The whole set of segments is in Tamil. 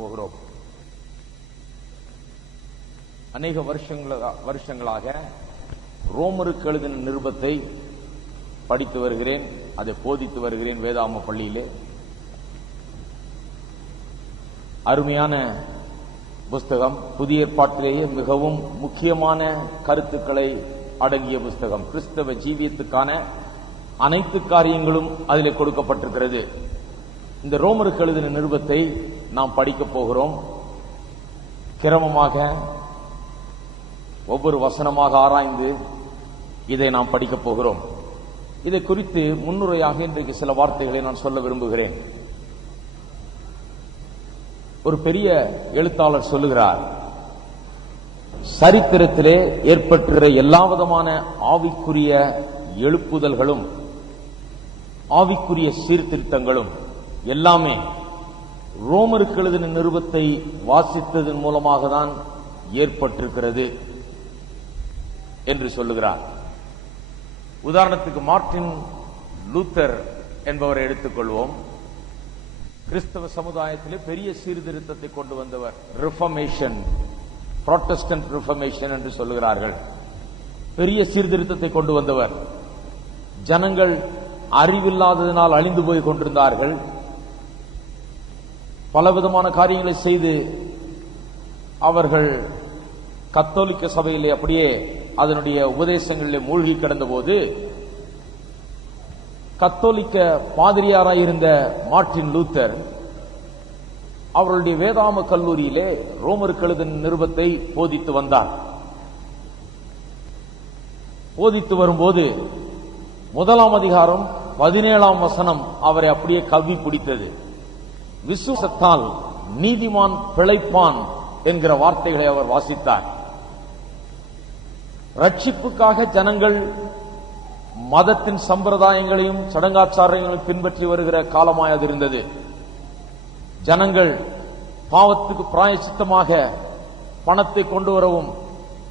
போகிறோம். அநேக வருஷங்களாக ரோமருக்கு எழுதின நிருபத்தை படித்து வருகிறேன், அதை போதித்து வருகிறேன் வேதாம பள்ளியிலே. அருமையான புஸ்தகம், புதிய ஏற்பாட்டிலேயே மிகவும் முக்கியமான கருத்துக்களை அடங்கிய புஸ்தகம். கிறிஸ்தவ ஜீவியத்துக்கான அனைத்து காரியங்களும் அதில் கொடுக்கப்பட்டிருக்கிறது. இந்த ரோமருக்கு எழுதின நிருபத்தை நாம் படிக்கப் போகிறோம். கிரமமாக ஒவ்வொரு வசனமாக ஆராய்ந்து இதை நாம் படிக்கப் போகிறோம். இதை குறித்து முன்னுரையாக இன்றைக்கு சில வார்த்தைகளை நான் சொல்ல விரும்புகிறேன். ஒரு பெரிய எழுத்தாளர் சொல்லுகிறார், சரித்திரத்திலே ஏற்பட்டிருக்கிற எல்லா விதமான ஆவிக்குரிய எழுப்புதல்களும் ஆவிக்குரிய சீர்திருத்தங்களும் எல்லாமே ரோமருக்கு எழுதின நிருபத்தை வாசித்ததன் மூலமாக தான் ஏற்பட்டிருக்கிறது என்று சொல்லுகிறார். உதாரணத்துக்கு மார்ட்டின் லூத்தர் என்பவரை எடுத்துக்கொள்வோம். கிறிஸ்தவ சமுதாயத்திலே பெரிய சீர்திருத்தத்தை கொண்டு வந்தவர். ரிஃபர்மேஷன், புராட்டஸ்டன்ட் ரிஃபர்மேஷன் என்று சொல்லுகிறார்கள். பெரிய சீர்திருத்தத்தை கொண்டு வந்தவர். ஜனங்கள் அறிவில்லாததினால் அழிந்து போய் கொண்டிருந்தார்கள். பலவிதமான காரியங்களை செய்து அவர்கள் கத்தோலிக்க சபையிலே அப்படியே அதனுடைய உபதேசங்களிலே மூழ்கி கிடந்த போது, கத்தோலிக்க பாதிரியாராயிருந்த மார்ட்டின் லூத்தர் அவர்களுடைய வேதாம கல்லூரியிலே ரோமருக்கு எழுதின நிருபத்தை போதித்து வந்தார். போதித்து வரும்போது 1 அதிகாரம் 17 வசனம் அவரை அப்படியே கவ்வி பிடித்தது. விசுவாசத்தால் நீதிமான் பிழைப்பான் என்கிற வார்த்தைகளை அவர் வாசித்தார். ரட்சிப்புக்காக ஜனங்கள் மதத்தின் சம்பிரதாயங்களையும் சடங்காச்சாரங்களையும் பின்பற்றி வருகிற காலமாய் அது இருந்தது. ஜனங்கள் பாவத்துக்கு பிராயச்சித்தமாக பணத்தை கொண்டு வரவும்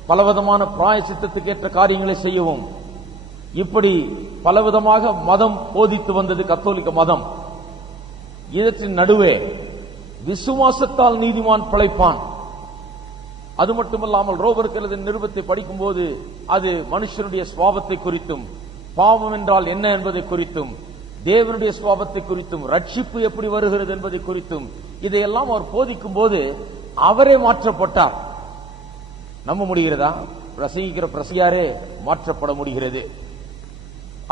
பலவிதமான பிராயச்சித்தத்துக்கு ஏற்ற காரியங்களை செய்யவும் இப்படி பலவிதமாக மதம் போதித்து வந்தது கத்தோலிக்க மதம். இதற்றின் நடுவே விசுவாசத்தால் நீதிமான் பிழைப்பான். அது மட்டுமல்லாமல் ரோமருக்கு எழுதின நிருபத்தை படிக்கும் போது அது மனுஷனுடைய சுபாவத்தை குறித்தும், பாவம் என்றால் என்ன என்பதை குறித்தும், தேவனுடைய சுபாவத்தை குறித்தும், ரட்சிப்பு எப்படி வருகிறது என்பதை குறித்தும் இதையெல்லாம் அவர் போதிக்கும் போது அவரே மாற்றப்பட்டார். நம்ப முடிகிறதா? பிரசங்கிக்கிற பிரசங்கியாரே மாற்றப்பட முடிகிறது.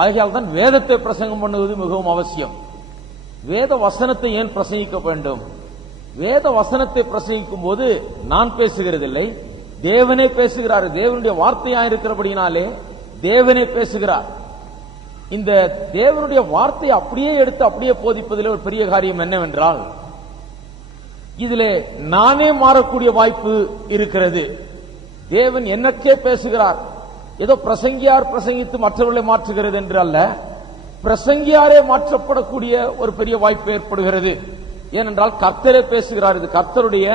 ஆகையால் தான் வேதத்தை பிரசங்கம் பண்ணுவது மிகவும் அவசியம். வேத வசனத்தை ஏன் பிரசங்கிக்க வேண்டும்? வேத வசனத்தை பிரசங்கிக்கும் போது நான் பேசுகிறதில்லை, தேவனே பேசுகிறார். தேவனுடைய வார்த்தையாயிருக்கிறபடினாலே தேவனே பேசுகிறார். இந்த தேவனுடைய வார்த்தையை அப்படியே எடுத்து அப்படியே போதிப்பதில் ஒரு பெரிய காரியம் என்னவென்றால், இதிலே நானே மாறக்கூடிய வாய்ப்பு இருக்கிறது. தேவன் என்னக்கே பேசுகிறார். ஏதோ பிரசங்கியார் பிரசங்கித்து மற்றவர்களை மாற்றுகிறது என்று அல்ல, பிரசங்கியாரே மாற்றப்படக்கூடிய ஒரு பெரிய வாய்ப்பு ஏற்படுகிறது. ஏனென்றால் கர்த்தரே பேசுகிறார். இது கர்த்தருடைய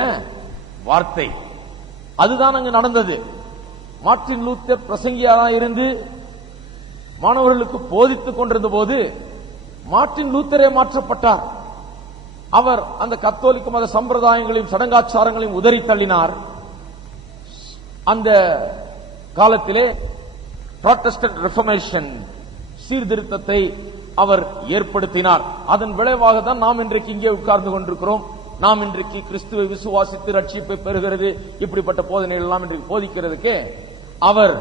வார்த்தை. அதுதான் அங்கு நடந்தது. மார்ட்டின் லூத்தர் பிரசங்கியாராக இருந்து மாணவர்களுக்கு போதித்துக் கொண்டிருந்த போது மார்ட்டின் லூத்தரே மாற்றப்பட்டார். அவர் அந்த கத்தோலிக்க மத சம்பிரதாயங்களையும் சடங்காச்சாரங்களையும் உதறி தள்ளினார். அந்த காலத்திலே புராட்டஸ்டன்ட் ரிஃபர்மேஷன் சீர்திருத்தத்தை அவர் ஏற்படுத்தினார். அதன் விளைவாக தான் நாம் இன்றைக்கு இங்கே உட்கார்ந்து கொண்டிருக்கிறோம். நாம் இன்றைக்கு கிறிஸ்துவை விசுவாசித்து ரட்சிப்பை பெறுகிறது, இப்படிப்பட்ட போதனைகள் எல்லாம் இன்றைக்கு போதிக்கிறதுக்கு அவர்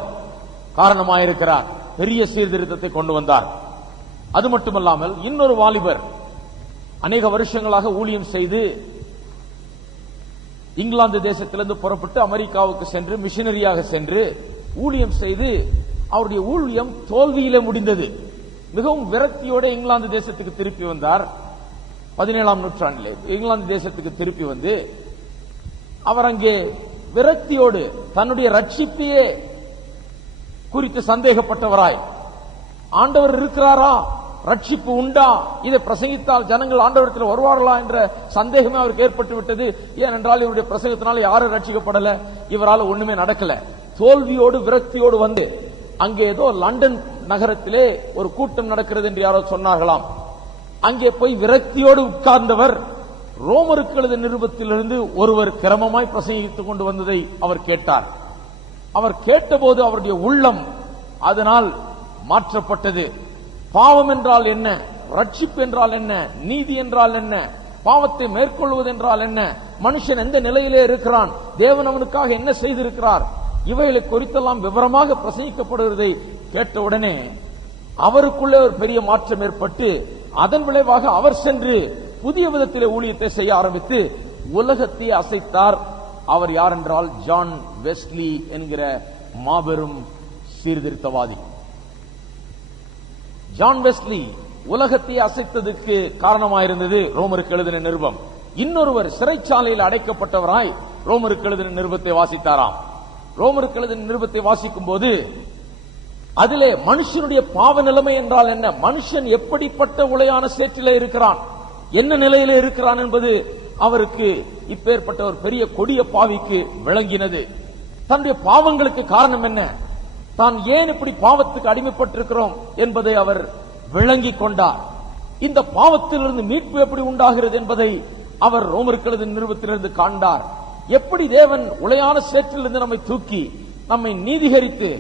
காரணமாயிருக்கிறார். பெரிய சீர்திருத்தத்தை கொண்டு வந்தார். அது மட்டுமல்லாமல் இன்னொரு வாலிபர் அநேக வருஷங்களாக ஊழியம் செய்து இங்கிலாந்து தேசத்திலிருந்து புறப்பட்டு அமெரிக்காவுக்கு சென்று மிஷனரியாக சென்று ஊழியம் செய்து அவருடைய ஊழியம் தோல்வியிலே முடிந்தது. மிகவும் விரக்தியோட இங்கிலாந்து தேசத்துக்கு திருப்பி வந்தார். 17ஆம் நூற்றாண்டிலே இங்கிலாந்து தேசத்துக்கு திருப்பி வந்து அவர் அங்கே விரக்தியோடு தன்னுடைய ரட்சிப்பையே குறித்து சந்தேகப்பட்டவராய், ஆண்டவர் இருக்கிறாரா, ரட்சிப்பு உண்டா, இதை பிரசங்கித்தால் ஜனங்கள் ஆண்டவரத்தில் வருவார்களா என்ற சந்தேகமே அவருக்கு ஏற்பட்டு விட்டது. ஏனென்றால் இவருடைய பிரசங்கத்தினால யாரும் ரட்சிக்கப்படல, இவரால் ஒண்ணுமே நடக்கல. தோல்வியோடு விரக்தியோடு வந்து அங்கே ஏதோ லண்டன் நகரத்திலே ஒரு கூட்டம் நடக்கிறது என்று யாரோ சொன்னார்களாம். அங்கே போய் விரக்தியோடு உட்கார்ந்தவர் ரோமருக்கு எழுதிய நிருபத்திலிருந்து ஒருவர் கிரமமாய் பிரசங்கித்துக் கொண்டு வந்ததை அவர் கேட்டார். அவர் கேட்டபோது அவருடைய உள்ளம் அதனால் மாற்றப்பட்டது. பாவம் என்றால் என்ன, ரட்சிப்பு என்றால் என்ன, நீதி என்றால் என்ன, பாவத்தை மேற்கொள்வது என்றால் என்ன, மனுஷன் எந்த நிலையிலே இருக்கிறான், தேவன் அவனுக்காக என்ன செய்திருக்கிறார், இவைகளை குறித்தெல்லாம் விவரமாக பிரசங்கிக்கப்படுவதை கேட்டவுடனே அவருக்குள்ளே ஒரு பெரிய மாற்றம் ஏற்பட்டு அதன் விளைவாக அவர் சென்று புதிய விதத்திலே ஊழியத்தை செய்ய ஆரம்பித்து உலகத்தை அசைத்தார். அவர் யார் என்றால் ஜான் வெஸ்லி என்கிற மாபெரும் சீர்திருத்தவாதி. ஜான் வெஸ்லி உலகத்தை அசைத்ததுக்கு காரணமாயிருந்தது ரோமருக்கு எழுதின நிருபம். இன்னொருவர் சிறைச்சாலையில் அடைக்கப்பட்டவராய் ரோமருக்கு எழுதின நிருபத்தை வாசித்தாராம். ரோமருக்கு எழுதின நிருபத்தை வாசிக்கும் போது அதிலே மனுஷனுடைய பாவ நிலைமை என்றால் என்ன, மனுஷன் எப்படிப்பட்ட உளையான சேற்றிலே இருக்கிறான், என்ன நிலையிலே இருக்கிறான் என்பது அவருக்கு இப்பேற்பட்ட ஒரு பெரிய கொடிய பாவிக்கு விளங்கினது. தன்னுடைய பாவங்களுக்கு காரணம் என்ன, தான் ஏன் இப்படி பாவத்துக்கு அடிமைப்பட்டிருக்கிறோம் என்பதை அவர் விளங்கிக் கொண்டார். இந்த பாவத்திலிருந்து மீட்பு எப்படி உண்டாகிறது என்பதை அவர் ரோமருக்கு எழுதின நிருபத்திலிருந்து காண்டார். எப்படி தேவன் உளையான சேற்றிலிருந்து நம்மை தூக்கி நம்மை நீதிகரித்து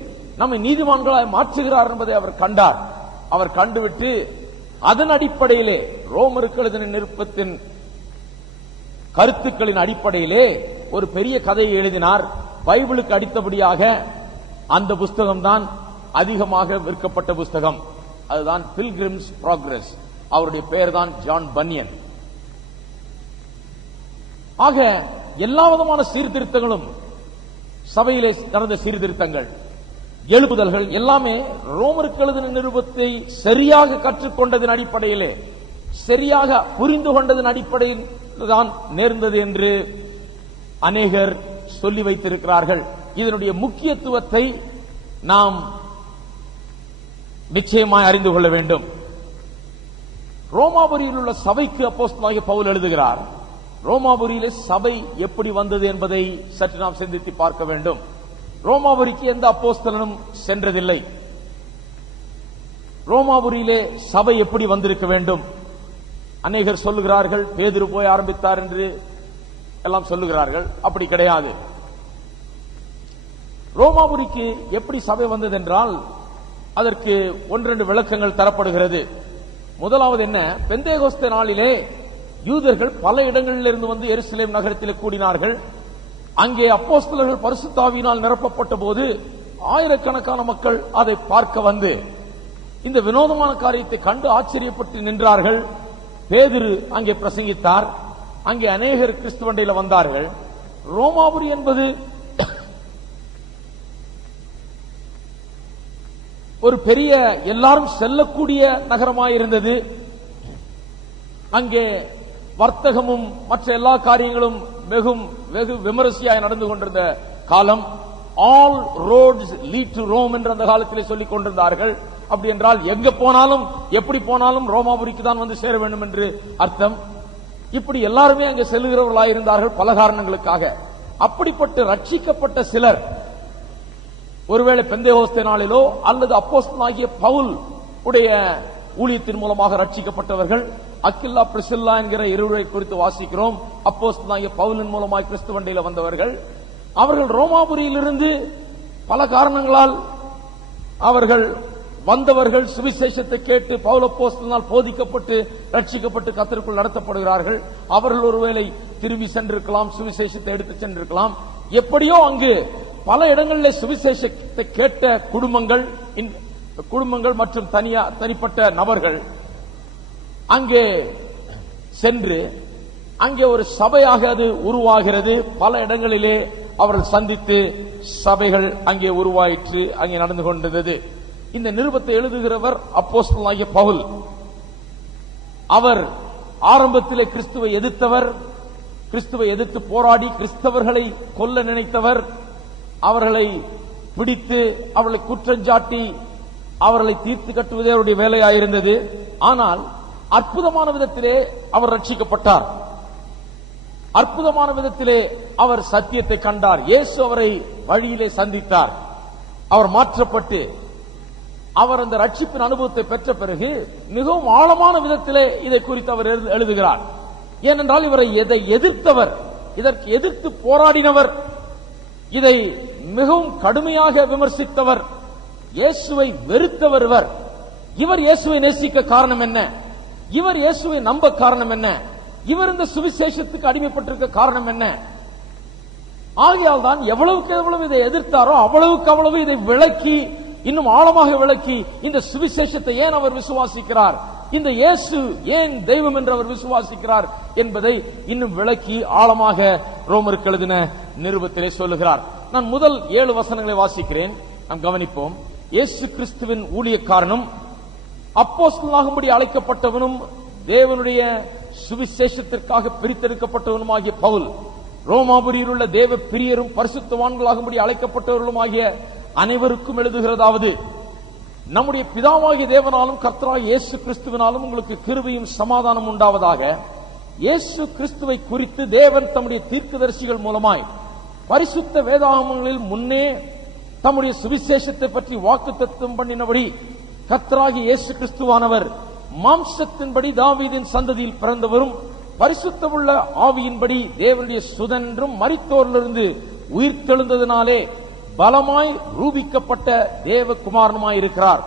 நம்மை நீதிமான்களாய் மாற்றுகிறார் என்பதை அவர் கண்டார். அவர் கண்டுவிட்டு அதன் அடிப்படையிலே ரோமருக்கு எழுதின நிருபத்தின் கருத்துக்களின் அடிப்படையிலே ஒரு பெரிய கதையை எழுதினார். பைபிளுக்கு அடித்தபடியாக அந்த புஸ்தகம் தான் அதிகமாக விற்கப்பட்ட புஸ்தகம். அதுதான் பில்கிரிம்ஸ் ப்ராக்ரஸ். அவருடைய பெயர் தான் ஜான் பன்யன். ஆக எல்லா விதமான சீர்திருத்தங்களும், சபையிலே நடந்த சீர்திருத்தங்கள், எழுப்புதல்கள் எல்லாமே ரோமருக்கு எழுதின நிருபத்தை சரியாக கற்றுக்கொண்டதன் அடிப்படையிலே, சரியாக புரிந்து கொண்டதன் அடிப்படையில் தான் நேர்ந்தது என்று அநேகர் சொல்லி வைத்திருக்கிறார்கள். இதனுடைய முக்கியத்துவத்தை நாம் நிச்சயமாய் அறிந்து கொள்ள வேண்டும். ரோமாபுரியில் உள்ள சபைக்கு அப்போஸ்தலனாகிய பவுல் எழுதுகிறார். ரோமாபுரியிலே சபை எப்படி வந்தது என்பதை சற்று நாம் சிந்தித்து பார்க்க வேண்டும். ரோமாபுரிக்கு எந்த அப்போஸ்தலனும் சென்றதில்லை. ரோமாபுரியிலே சபை எப்படி வந்திருக்க வேண்டும்? அநேகர் சொல்லுகிறார்கள் பேதுரு போய் ஆரம்பித்தார் என்று எல்லாம் சொல்லுகிறார்கள். அப்படி கிடையாது. ரோமாபுரிக்கு எப்படி சபை வந்தது என்றால் அதற்கு ஒன்றெண்டு விளக்கங்கள் தரப்படுகிறது. முதலாவது என்ன, பெந்தேகோஸ்தே நாளிலே யூதர்கள் பல இடங்களிலிருந்து வந்து எருசலேம் நகரத்தில் கூடினார்கள். அங்கே அப்போஸ்தலர்கள் பரிசுத்த ஆவியினால் நிரப்பப்பட்ட போது ஆயிரக்கணக்கான மக்கள் அதை பார்க்க வந்து இந்த வினோதமான காரியத்தை கண்டு ஆச்சரியப்பட்டு நின்றார்கள். பேதுரு அங்கே பிரசங்கித்தார். அங்கே அநேகர் கிறிஸ்துவண்டையில் வந்தார்கள். ரோமாபுரி என்பது ஒரு பெரிய எல்லாரும் செல்லக்கூடிய நகரமாயிருந்தது. அங்கே வர்த்தகமும் மற்ற எல்லா காரியங்களும் வெகு விமரிசையாய் நடந்து கொண்டிருந்த காலம். All roads lead to Rome என்று அந்த காலத்திலே சொல்லிக் கொண்டிருந்தார்கள். அப்படி என்றால் எங்க போனாலும் எப்படி போனாலும் ரோமாபுரிக்கு தான் வந்து சேர வேண்டும் என்று அர்த்தம். இப்படி எல்லாருமே அங்கே செல்லுகிறவர்களாயிருந்தார்கள் பல காரணங்களுக்காக. அப்படிப்பட்ட ரட்சிக்கப்பட்ட சிலர் ஒருவேளை பெந்தேகோஸ்தே நாளிலோ அல்லது அப்போஸ்தலனாகிய பவுல் உடைய ஊழியத்தின் மூலமாக ரட்சிக்கப்பட்டவர்கள். அக்கில்லா பிரிசில்லா என்கிற இருவரை குறித்து வாசிக்கிறோம். அப்போஸ்தலனாகிய பவுலின் மூலமாய் கிறிஸ்துவண்டையில் வந்தவர்கள். அவர்கள் ரோமாபுரியிலிருந்து பல காரணங்களால் அவர்கள் வந்தவர்கள் சுவிசேஷத்தை கேட்டு பவுல் அப்போஸ்தலனால் போதிக்கப்பட்டு ரட்சிக்கப்பட்டு கர்த்தருக்குள் நடத்தப்படுகிறார்கள். அவர்கள் ஒருவேளை திரும்பி சென்றிருக்கலாம், சுவிசேஷத்தை எடுத்து சென்றிருக்கலாம். எப்படியோ அங்கு பல இடங்களில் சுவிசேஷத்தை கேட்ட குடும்பங்கள் மற்றும் தனிப்பட்ட நபர்கள் அங்கே சென்று அங்கே ஒரு சபையாக அது உருவாகிறது. பல இடங்களிலே அவர்கள் சந்தித்து சபைகள் அங்கே உருவாயிற்று, அங்கே நடந்து கொண்டிருந்தது. இந்த நிருபத்தை எழுதுகிறவர் அப்போஸ்தலனாகிய பவுல். அவர் ஆரம்பத்திலே கிறிஸ்துவை எதிர்த்தவர், கிறிஸ்துவை எதிர்த்து போராடி கிறிஸ்தவர்களை கொல்ல நினைத்தவர். அவர்களை பிடித்து அவர்களை குற்றஞ்சாட்டி அவர்களை தீர்த்து கட்டுவதே அவருடைய வேலையாயிருந்தது. ஆனால் அற்புதமான விதத்திலே அவர் ரட்சிக்கப்பட்டார். அற்புதமான விதத்திலே அவர் சத்தியத்தை கண்டார். இயேசு அவரை வழியிலே சந்தித்தார். அவர் மாற்றப்பட்டு அவர் அந்த ரட்சிப்பின் அனுபவத்தை பெற்ற பிறகு மிகவும் ஆழமான விதத்திலே இதை குறித்து அவர் எழுதுகிறார். ஏனென்றால் இவரை எதை எதிர்த்தவர், இதற்கு எதிர்த்து போராடினவர், இதை மிகவும் கடுமையாக விமர்சித்தவர், இயேசுவை வெறுத்தவர். இவர் இயேசுவை நேசிக்க காரணம் என்ன? இவர் இயேசுவை நம்ப காரணம் என்ன? இவர் இந்த சுவிசேஷத்துக்கு அடிமைப்பட்டிருக்க காரணம் என்ன? ஆகையால் தான் எவ்வளவுக்கு எவ்வளவு இதை எதிர்த்தாரோ அவ்வளவுக்கு அவ்வளவு இதை விளக்கி, இன்னும் ஆழமாக விளக்கி, இந்த சுவிசேஷத்தை ஏன் அவர் விசுவாசிக்கிறார், இந்த இயேசு ஏன் தெய்வம் என்று அவர் விசுவாசிக்கிறார் என்பதை இன்னும் விளக்கி ஆழமாக ரோமருக்கு எழுதின நிருபத்திலே சொல்லுகிறார். நான் முதல் 7 வசனங்களை வாசிக்கிறேன், நாம் கவனிப்போம். இயேசு கிறிஸ்துவின் ஊழியக்காரனும் அப்போஸ்தலனாகும்படி அழைக்கப்பட்டவனும் தேவனுடைய சுவிசேஷத்திற்காக பிரித்தெடுக்கப்பட்டவனுமாகிய பவுல், ரோமாபுரியில் உள்ள தேவ பிரியரும் பரிசுத்தவான்களாகும்படி அழைக்கப்பட்டவர்களும் ஆகிய அனைவருக்கும் எழுதுகிறதாவது, நம்முடைய பிதாவாகிய தேவனாலும் கர்த்தராகிய இயேசு கிறிஸ்துவினாலும் உங்களுக்கு கிருபையும் சமாதானம் உண்டாவதாக. இயேசு கிறிஸ்துவை குறித்து தேவன் தம்முடைய தீர்க்கதரிசிகள் மூலமாய் பரிசுத்த வேதாகமங்களில் முன்னே தம்முடைய சுவிசேஷத்தை பற்றி வாக்குத்தத்தம் பண்ணினபடி, கர்த்தராகிய இயேசு கிறிஸ்துவானவர் மாம்சத்தின்படி தாவீதின் சந்ததியில் பிறந்தவரும் பரிசுத்தமுள்ள ஆவியின்படி தேவனுடைய சுதன் என்றும் மரித்தோரிலிருந்து உயிர்த்தெழுந்ததினாலே பலமாய் ரூபிக்கப்பட்ட தேவகுமாரனுமாயிருக்கிறார்.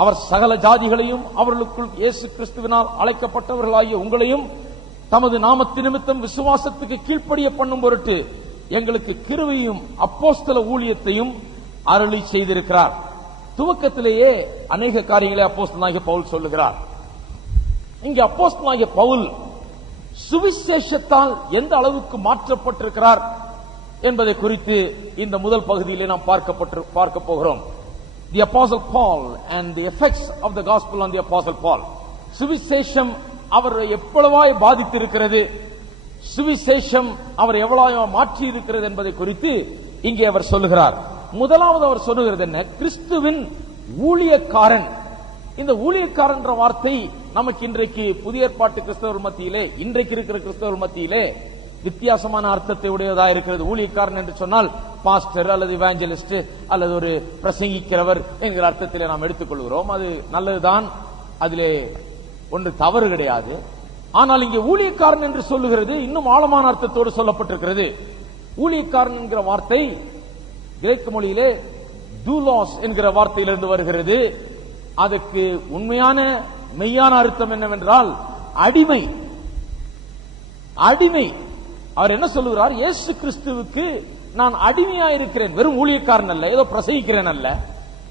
அவர் சகல ஜாதிகளையும் அவர்களுக்குள் இயேசு கிறிஸ்துவினால் அழைக்கப்பட்டவர்களாகிய உங்களையும் தமது நாமத்து நிமித்தம் விசுவாசத்துக்கு கீழ்ப்படிய பண்ணும் பொருட்டு எங்களுக்கு கிருபையும் அப்போஸ்தல ஊழியத்தையும் அருளி செய்திருக்கிறார். துவக்கத்திலேயே அநேக காரியங்களை அப்போஸ்தலனாகிய பவுல் சொல்லுகிறார். இங்கே அப்போஸ்தலனாகிய பவுல் சுவிசேஷத்தால் எந்த அளவுக்கு மாற்றப்பட்டிருக்கிறார் என்பதை குறித்து இந்த முதல் பகுதியிலே நாம் பார்க்க போகிறோம். The Apostle Paul and the effects of the gospel on the Apostle Paul. சுவிசேஷம் அவர் எவ்வளவாய் பாதித்திருக்கிறது, சுவிசேஷம் அவர் எவ்வளவு மாற்றி இருக்கிறது என்பதை குறித்து இங்கே அவர் சொல்லுகிறார். முதலாவது அவர் சொல்லுகிறது என்ன? கிறிஸ்துவின் ஊழியக்காரன். இந்த ஊழியக்காரன் என்ற வார்த்தை நமக்கு இன்றைக்கு புதிய ஏற்பாட்டு கிறிஸ்தவர் மத்தியிலே, இன்றைக்கு இருக்கிற கிறிஸ்தவர் மத்தியிலே வித்தியாசமான அர்த்தத்தை உடையதாக இருக்கிறது. ஊழியக்காரன் என்று சொன்னால் பாஸ்டர் அல்லது இவாஞ்சலிஸ்ட் அல்லது ஒரு பிரசங்கிக்கிறவர் என்கிற அர்த்தத்திலே நாம் எடுத்துக்கொள்கிறோம். அது நல்லதுதான், அதிலே ஒன்று தவறு கிடையாது. ஆனால் இங்கே ஊழியக்காரன் என்று சொல்லுகிறது இன்னும் ஆழமான அர்த்தத்தோடு சொல்லப்பட்டிருக்கிறது. ஊழியக்காரன் என்கிற வார்த்தை கிரேக்க மொழியிலே டூலாஸ் என்கிற வார்த்தையிலிருந்து வருகிறது. அதற்கு உண்மையான மெய்யான அர்த்தம் என்னவென்றால் அடிமை. அடிமை. அவர் என்ன சொல்லுகிறார்? இயேசு கிறிஸ்துவுக்கு நான் அடிமையா இருக்கிறேன். வெறும் ஊழியக்காரன் அல்ல, ஏதோ பிரசங்கிக்கிறேன் அல்ல,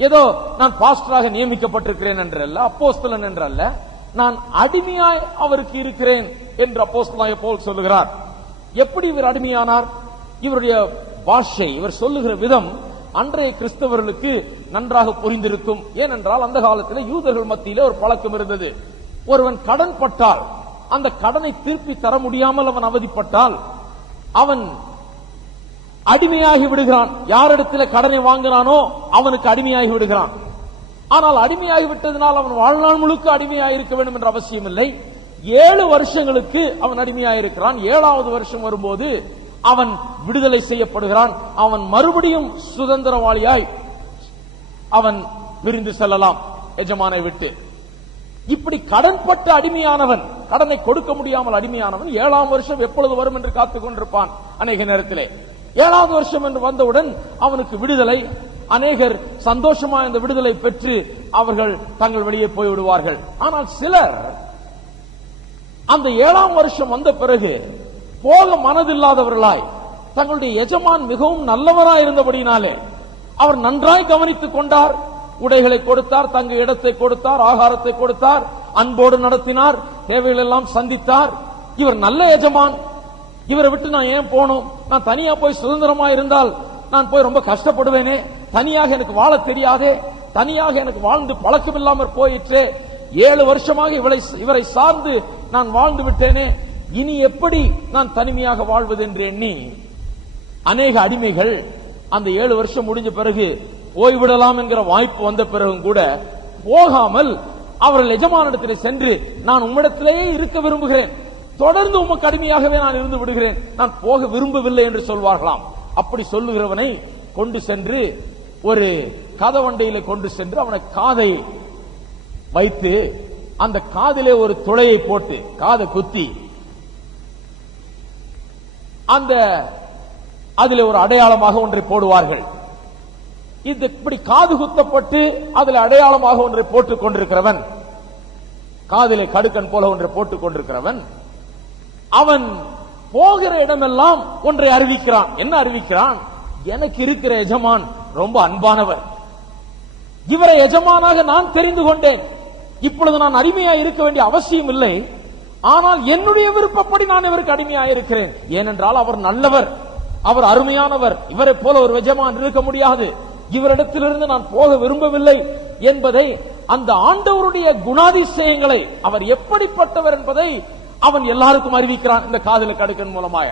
ஏதோ நான் பாஸ்டராக நியமிக்கப்பட்டிருக்கிறேன் என்றல்ல, அப்போஸ்தலன் என்றல்ல, நான் அடிமையாய் அவருக்கு இருக்கிறேன் என்று அப்போஸ்தலனாகிய பவுல் சொல்லுகிறார். எப்படி இவர் அடிமையானார்? இவருடைய பாஷை, இவர் சொல்லுகிற விதம் அன்றைய கிறிஸ்தவர்களுக்கு நன்றாக புரிந்திருக்கும். ஏனென்றால் அந்த காலத்தில் யூதர்கள் மத்தியிலே ஒரு பழக்கம் இருந்தது. ஒருவன் கடன் பட்டால், அந்த கடனை திருப்பி தர முடியாமல் அவன் அவதிப்பட்டால் அவன் அடிமையாகி விடுகிறான். யாரிடத்தில் கடனை வாங்கினானோ அவனுக்கு அடிமையாகி விடுகிறான். ஆனால் அடிமையாகி விட்டதனால் அவன் வாழ்நாள் முழுக்க அடிமையாக இருக்க வேண்டும் என்ற அவசியம் இல்லை. 7 வருஷங்களுக்கு அவன் அடிமையாயிருக்கிறான். 7வது வருஷம் வரும்போது அவன் விடுதலை செய்யப்படுகிறான். அவன் மறுபடியும் சுதந்திரவாளியாய் அவன் பிரிந்து செல்லலாம் எஜமானை விட்டு. இப்படி கடன்பட்ட அடிமையானவன், கடனை கொடுக்க முடியாமல் அடிமையானவன் 7ஆம் வருஷம் எப்பொழுது வரும் என்று காத்துக் கொண்டிருப்பான். அநேக நேரத்திலே 7வது வருஷம் என்று வந்தவுடன் அவனுக்கு விடுதலை. அநேகர் சந்தோஷமா இந்த விடுதலை பெற்று அவர்கள் தங்கள் வெளியே போய்விடுவார்கள். ஆனால் சிலர் அந்த 7ஆம் வருஷம் வந்த பிறகு போக மனதில்லாதவர்களாய், தங்களுடைய எஜமான் மிகவும் நல்லவராய் இருந்தபடினாலே அவர் நன்றாய் கவனித்துக் கொண்டார், உடைகளை கொடுத்தார், தங்க இடத்தை கொடுத்தார், ஆகாரத்தை கொடுத்தார், அன்போடு நடத்தினார், தேவைகள் எல்லாம் சந்தித்தார். இவர் நல்ல எஜமான், இவரை விட்டு நான் ஏன் போனோம்? நான் தனியா போய் சுதந்திரமா இருந்தால் நான் போய் ரொம்ப கஷ்டப்படுவேனே, தனியாக எனக்கு வாழ தெரியாதே, தனியாக எனக்கு வாழ்ந்து பழக்கம் இல்லாமற் போயிற்றே, 7 வருஷமாக இவரை சார்ந்து நான் வாழ்ந்து விட்டேனே, இனி எப்படி நான் தனிமையாக வாழ்வது என்று எண்ணி அநேக அடிமைகள் அந்த 7 வருஷம் முடிஞ்ச பிறகு போய்விடலாம் என்கிற வாய்ப்பு வந்த பிறகும் கூட போகாமல் அவர்கள் எஜமானிடத்தில் சென்று, நான் உம்மிடத்திலேயே இருக்க விரும்புகிறேன், தொடர்ந்து உமக்கு அடிமையாகவே நான் இருந்து விடுகிறேன், நான் போக விரும்பவில்லை என்று சொல்வார்களாம். அப்படி சொல்லுகிறவனை கொண்டு சென்று ஒரு கதவண்டையில கொண்டு சென்று அவனை காதை வைத்து அந்த காதிலே ஒரு துளையை போட்டு காதை குத்தி அந்த அதிலே ஒரு அடையாளமாக ஒன்றை போடுவார்கள். இது இப்படி காது குத்தப்பட்டு அதில் அடையாளமாக ஒன்றை போட்டுக் கொண்டிருக்கிறவன், காதிலே கடுக்கன் போல ஒன்றை போட்டுக் கொண்டிருக்கிறவன், அவன் போகிற இடமெல்லாம் ஒன்றை அறிவிக்கிறான். என்ன அறிவிக்கிறான்? எனக்கு இருக்கிற எஜமான் ரொம்ப அன்பானவர், இவரை எஜமானாக நான் தெரிந்து கொண்டேன். இப்பொழுது நான் அடிமையாக இருக்க வேண்டிய அவசியம் இல்லை, ஆனால் என்னுடைய விருப்பப்படி நான் இவருக்கு அடிமையாக இருக்கிறேன். ஏனென்றால் அவர் நல்லவர், அவர் அருமையானவர், இவரை போல ஒரு எஜமான் இருக்க முடியாது, இவரிடத்திலிருந்து நான் போக விரும்பவில்லை என்பதை, அந்த ஆண்டவருடைய குணாதிசயங்களை, அவர் எப்படிப்பட்டவர் என்பதை அவன் எல்லாருக்கும் அறிவிக்கிறான் இந்த காதில கடுக்கன் மூலமாக.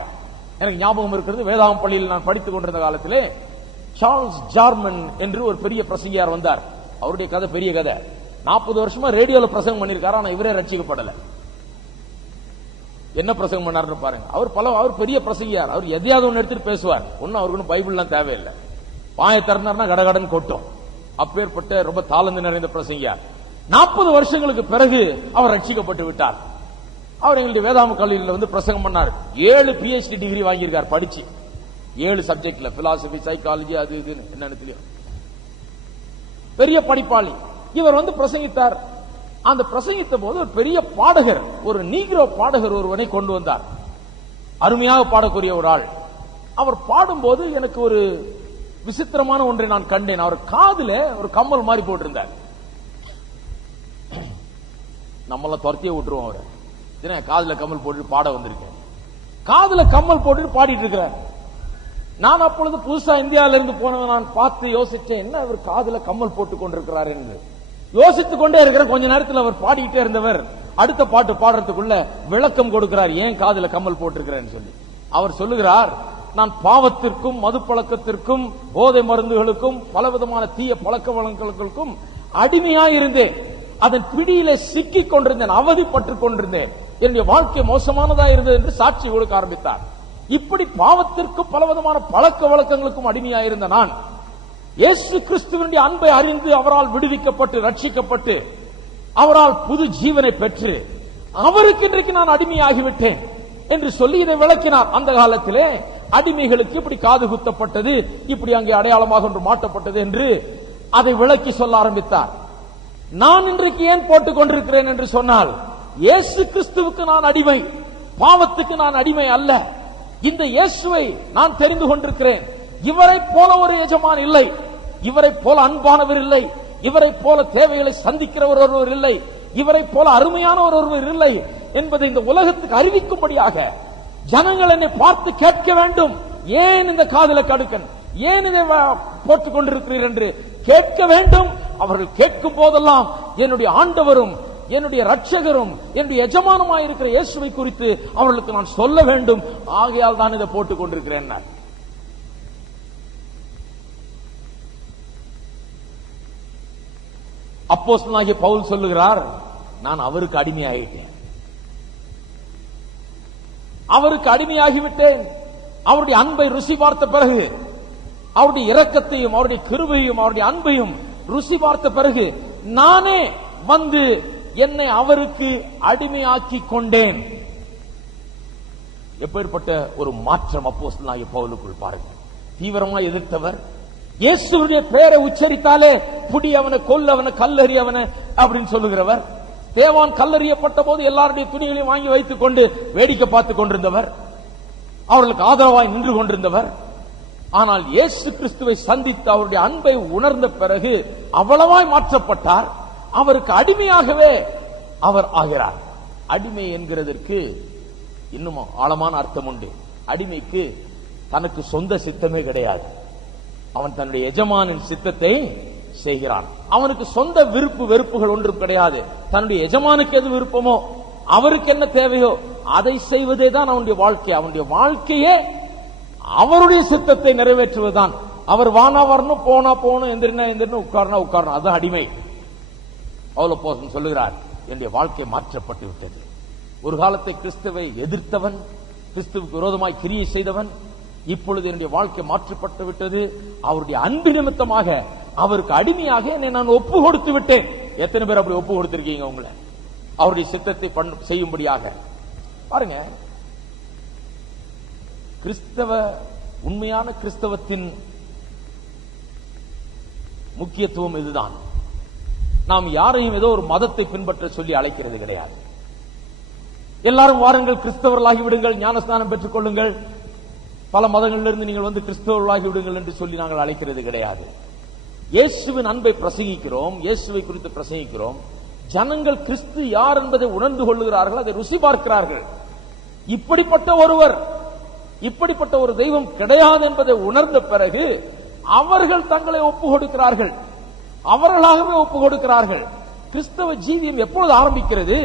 எனக்கு ஞாபகம் இருக்கிறது, வேதாகம் பள்ளியில் நான் படித்துக் கொண்டிருந்த காலத்திலே சார்ல்ஸ் ஜார்மன் என்று ஒரு பெரிய பிரசங்கியார் வந்தார். அவருடைய கதை பெரிய கதை. 40 வருஷமா ரேடியோல பிரசங்கம் பண்ணிருக்காரு, ஆனா இவரே ரட்சிக்கப்படல. என்ன பிரசங்கம் பண்ணாருன்னு பாருங்க. அவர் பெரிய பிரசங்கியார், அவர் எதையாவது ஒன்னு எடுத்துட்டு பேசுவார். ஒன்னும் அவருக்கு பைபிள்லாம் தேவையில்லை, பாய திறந்தார்னா கடகடன் கொட்டும். அப்பேற்பட்ட ரொம்ப தாளந்து நிறைந்த பிரசங்கியார். 40 வருஷங்களுக்கு பிறகு அவர் ரட்சிக்கப்பட்டு விட்டார். அவர் எங்களுடைய வேதாம கல்லூரியில் வந்து பிரசங்கம் பண்ணார். 7 PhD டிகிரி வாங்கியிருக்கார் படிச்சு, 7 சப்ஜெக்ட்ல, பிலாசபி, சைக்காலஜி, அது இது என்னன்னு தெரியும். பெரிய படிப்பாளி. இவர் வந்து பிரசங்கித்தார். அந்த பிரசங்கித்த போது ஒரு பெரிய பாடகர், ஒரு நீக்ரோ பாடகர் ஒருவனை கொண்டு வந்தார். அருமையாக பாடக்கூடிய ஒரு ஆள். அவர் பாடும்போது எனக்கு ஒரு விசித்திரமான ஒன்றை நான் கண்டேன். அவர் காதுல ஒரு கம்மல் மாதிரி போட்டிருந்தார். நம்மள துரத்தியே விட்டுருவோம். அவரை காதுல கம்மல் போட்டு பாட வந்திருக்கேன். காதுல கம்மல் போட்டு பாடிட்டு இருக்கிறார். நான் அப்பொழுது புதுசா இந்தியாவில இருந்து போனவன், நான் பார்த்து யோசிச்சேன், என்ன அவர் காதுல கம்மல் போட்டுக் கொண்டிருக்கிறார் என்று யோசித்துக் கொண்டே இருக்கிற. கொஞ்ச நேரத்தில் அவர் பாடிக்கிட்டே இருந்தவர் அடுத்த பாட்டு பாடுறதுக்குள்ள விளக்கம் கொடுக்கிறார், ஏன் காதுல கம்மல் போட்டிருக்கிறேன்னு சொல்லி. அவர் சொல்லுகிறார், நான் பாவத்திற்கும், மது பழக்கத்திற்கும், போதை மருந்துகளுக்கும், பலவிதமான தீய பழக்க வழக்கங்களுக்கும் அடிமையாயிருந்தேன். அதன் பிடியில சிக்கிக் கொண்டிருந்தேன், அவதிப்பட்டுக் கொண்டிருந்தேன். என்னுடைய வாழ்க்கை மோசமானதா இருந்தது என்று சாட்சி கொடுக்க ஆரம்பித்தார். இப்படி பாவத்திற்கும் பலவிதமான பழக்க வழக்கங்களுக்கும் அடிமையாயிருந்த நான் இயேசு கிறிஸ்துவினுடைய அன்பை அறிந்து அவரால் விடுவிக்கப்பட்டு ரட்சிக்கப்பட்டு அவரால் புது ஜீவனை பெற்று அவருக்கு இன்றைக்கு நான் அடிமையாகிவிட்டேன் என்று சொல்லி இதை விளக்கினார். அந்த காலத்திலே அடிமைகளுக்கு இப்படி காது குத்தப்பட்டது, இப்படி அங்கே அடையாளமாக ஒன்று மாட்டப்பட்டது என்று அதை விளக்கி சொல்ல ஆரம்பித்தார். நான் இன்றைக்கு ஏன் போட்டுக் கொண்டிருக்கிறேன் என்று சொன்னால், இயேசு கிறிஸ்துவுக்கு நான் அடிமை, பாவத்துக்கு நான் அடிமை அல்ல. இந்த இயேசுவை நான் தெரிந்து கொண்டிருக்கிறேன். இவரை போல ஒரு எஜமான் இல்லை, இவரை போல அன்பானவர் இல்லை, இவரை போல தேவைகளை சந்திக்கிறவர் ஒருவர் இல்லை, இவரை போல அருமையானவர் ஒருவர் இல்லை என்பதை இந்த உலகத்துக்கு அறிவிக்கும்படியாக ஜனங்கள் என்னை பார்த்து கேட்க வேண்டும், ஏன் இந்த காதுல கடுக்கன், ஏன் இதை போட்டுக் கொண்டிருக்கிறீர் என்று கேட்க வேண்டும். அவர்கள் கேட்கும் போதெல்லாம் என்னுடைய ஆண்டவரும் என்னுடைய ரட்சகரும் என்னுடைய எஜமானுமாயிருக்கிற இயேசுவை குறித்து அவர்களுக்கு நான் சொல்ல வேண்டும். ஆகையால் தான் இதை போட்டுக் கொண்டிருக்கிறேன். அப்போஸ்தலனாகிய பவுல் சொல்லுகிறார், நான் அவருக்கு அடிமையாகிட்டேன், அவருக்கு அடிமையாகிவிட்டேன். அவருடைய அன்பை ருசி பார்த்த பிறகு, அவருடைய இரக்கத்தையும் அவருடைய கிருபையும் அவருடைய அன்பையும் ருசி பார்த்த பிறகு நானே வந்து என்னை அவருக்கு அடிமையாக்கி கொண்டேன். எப்பேற்பட்ட ஒரு மாற்றம் அப்போஸ்தலனாகிய பவுலுக்குள் பாருங்க. தீவிரமா எதிர்த்தவர், இயேசுவுடைய பெயரை உச்சரித்தாலே புடி அவனை, கொல்ல அவனை, கல்லறி அவனை அப்படின்னு சொல்லுகிறவர், தேவான் கல்லறியப்பட்ட போது எல்லாருடைய துணிகளையும் வாங்கி வைத்துக் கொண்டு வேடிக்கை பார்த்துக் கொண்டிருந்தவர், அவர்களுக்கு ஆதரவாய் நின்று கொண்டிருந்தவர். ஆனால் இயேசு கிறிஸ்துவை சந்தித்து அவருடைய அன்பை உணர்ந்த பிறகு அவ்வளவாய் மாற்றப்பட்டார். அவருக்கு அடிமையாகவே அவர் ஆகிறார். அடிமை என்கிறதற்கு இன்னும் ஆழமான அர்த்தம் உண்டு. அடிமைக்கு தனக்கு சொந்த சித்தமே கிடையாது, அவன் தன்னுடைய எஜமானின் சித்தத்தை செய்கிறான். அவனுக்கு சொந்த விருப்பு வெறுப்புகள் ஒன்றும் கிடையாது. தன்னுடைய எஜமானுக்கு எது விருப்பமோ, அவருக்கு என்ன தேவையோ அதை செய்வதே தான் அவனுடைய வாழ்க்கை. அவனுடைய வாழ்க்கையே அவருடைய சித்தத்தை நிறைவேற்றுவதுதான். அவர் வானா வரணும், போனா போகணும், எந்திரினா எந்திரணும், உட்கார்னா உட்காரணும், அது அடிமை. பவுல் சொல்லுகிறார், என்னுடைய வாழ்க்கை மாற்றப்பட்டு விட்டது. ஒரு காலத்தை கிறிஸ்துவை எதிர்த்தவன், கிறிஸ்துவுக்கு விரோதமாய் கிரியை செய்தவன், இப்பொழுது என்னுடைய வாழ்க்கை மாற்றப்பட்டு விட்டது. அவருடைய அன்பு நிமித்தமாக அவருக்கு அடிமையாக என்னை நான் ஒப்பு கொடுத்து விட்டேன். எத்தனை பேர் அப்படி ஒப்பு கொடுத்திருக்கீங்க உங்களை அவருடைய சித்தத்தை செய்யும்படியாக? பாருங்க, உண்மையான கிறிஸ்தவத்தின் முக்கியத்துவம் இதுதான். நாம் யாரையும் ஏதோ ஒரு மதத்தை பின்பற்ற சொல்லி அழைக்கிறது கிடையாது. எல்லாரும் வாருங்கள், கிறிஸ்தவர்களாகி விடுங்கள், ஞானஸ்நானம் பெற்றுக் கொள்ளுங்கள், பல மதங்களிலிருந்து நீங்கள் வந்து கிறிஸ்தவர்களாகி விடுங்கள் என்று சொல்லி நாங்கள் அழைக்கிறது கிடையாது. இயேசுவின் அன்பை பிரசங்கிக்கிறோம், இயேசுவை குறித்து பிரசங்கிக்கிறோம். ஜனங்கள் கிறிஸ்து யார் என்பதை உணர்ந்து கொள்ளுகிறார்கள், அதை ருசி பார்க்கிறார்கள். இப்படிப்பட்ட ஒரு தெய்வம் கிடையாது என்பதை உணர்ந்த பிறகு அவர்கள் தங்களை ஒப்பு கொடுக்கிறார்கள், அவர்களாகவே ஒப்பு கொடுக்கிறார்கள். கிறிஸ்தவ ஜீவியம் எப்பொழுது ஆரம்பிக்கிறது?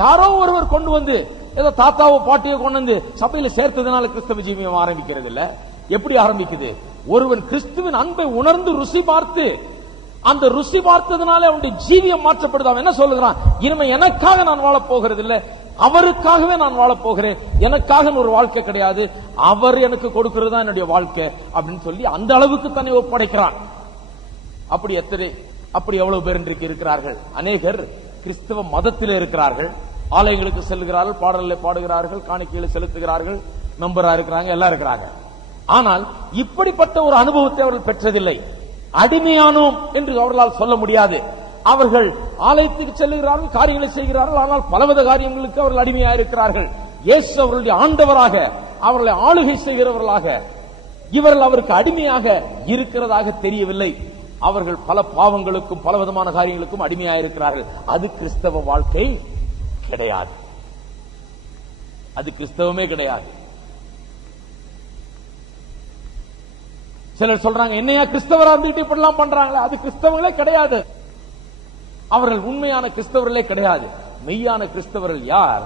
யாரோ ஒருவர் கொண்டு வந்து ஏதோ தாத்தாவோ பாட்டியோ கொண்டு வந்து சபையில சேர்த்ததுனால கிறிஸ்தவ ஜீவியம் ஆரம்பிக்கிறது இல்ல. எப்படி ஆரம்பிக்குது? ஒருவன் கிறிஸ்துவின் அன்பை உணர்ந்து ருசி பார்த்து, அந்த ருசி பார்த்ததுனால அவனுடைய ஜீவியம் மாற்றப்படுது. அவன் என்ன சொல்லுகிறான்? இனிமே எனக்காக நான் வாழப் போகிறது இல்லை, அவருக்காகவே நான் வாழப் போகிறேன், எனக்காக ஒரு வாழ்க்கை கிடையாது, அவர் எனக்கு கொடுக்கிறது தான் என்னுடைய வாழ்க்கை அப்படின்னு சொல்லி அந்த அளவுக்கு தன்னை ஒப்படைக்கிறான். அப்படி எவ்வளவு பேர் இன்றைக்கு இருக்கிறார்கள்? அநேகர் கிறிஸ்தவ மதத்திலே இருக்கிறார்கள், ஆலயங்களுக்கு செல்கிறார்கள், பாடல்களை பாடுகிறார்கள், காணிக்கைகளை செலுத்துகிறார்கள், மெம்பரா இருக்கிறாங்க, எல்லாம் இருக்கிறாங்க. ஆனால் இப்படிப்பட்ட ஒரு அனுபவத்தை அவர்கள் பெற்றதில்லை. அடிமையானோம் என்று அவர்களால் சொல்ல முடியாது. அவர்கள் ஆலயத்துக்கு செல்லுகிறார்கள், காரியங்களை செய்கிறார்கள், ஆனால் பலவித காரியங்களுக்கு அவர்கள் அடிமையாயிருக்கிறார்கள். இயேசு அவர்களுடைய ஆண்டவராக, அவர்களை ஆளுகை செய்கிறவர்களாக, இவர்கள் அவருக்கு அடிமையாக இருக்கிறதாக தெரியவில்லை. அவர்கள் பல பாவங்களுக்கும் பலவிதமான காரியங்களுக்கும் அடிமையாயிருக்கிறார்கள். அது கிறிஸ்தவ வாழ்க்கை கிடையாது, அது கிறிஸ்தவமே கிடையாது. சிலர் சொல்றாங்க, என்னையா கிறிஸ்தவரா இருந்துட்டு இப்படிலாம் பண்றாங்களே, அது கிறிஸ்தவங்களே கிடையாது. அவர்கள் உண்மையான கிறிஸ்தவர்களே கிடையாது. மெய்யான கிறிஸ்தவர்கள் யார்?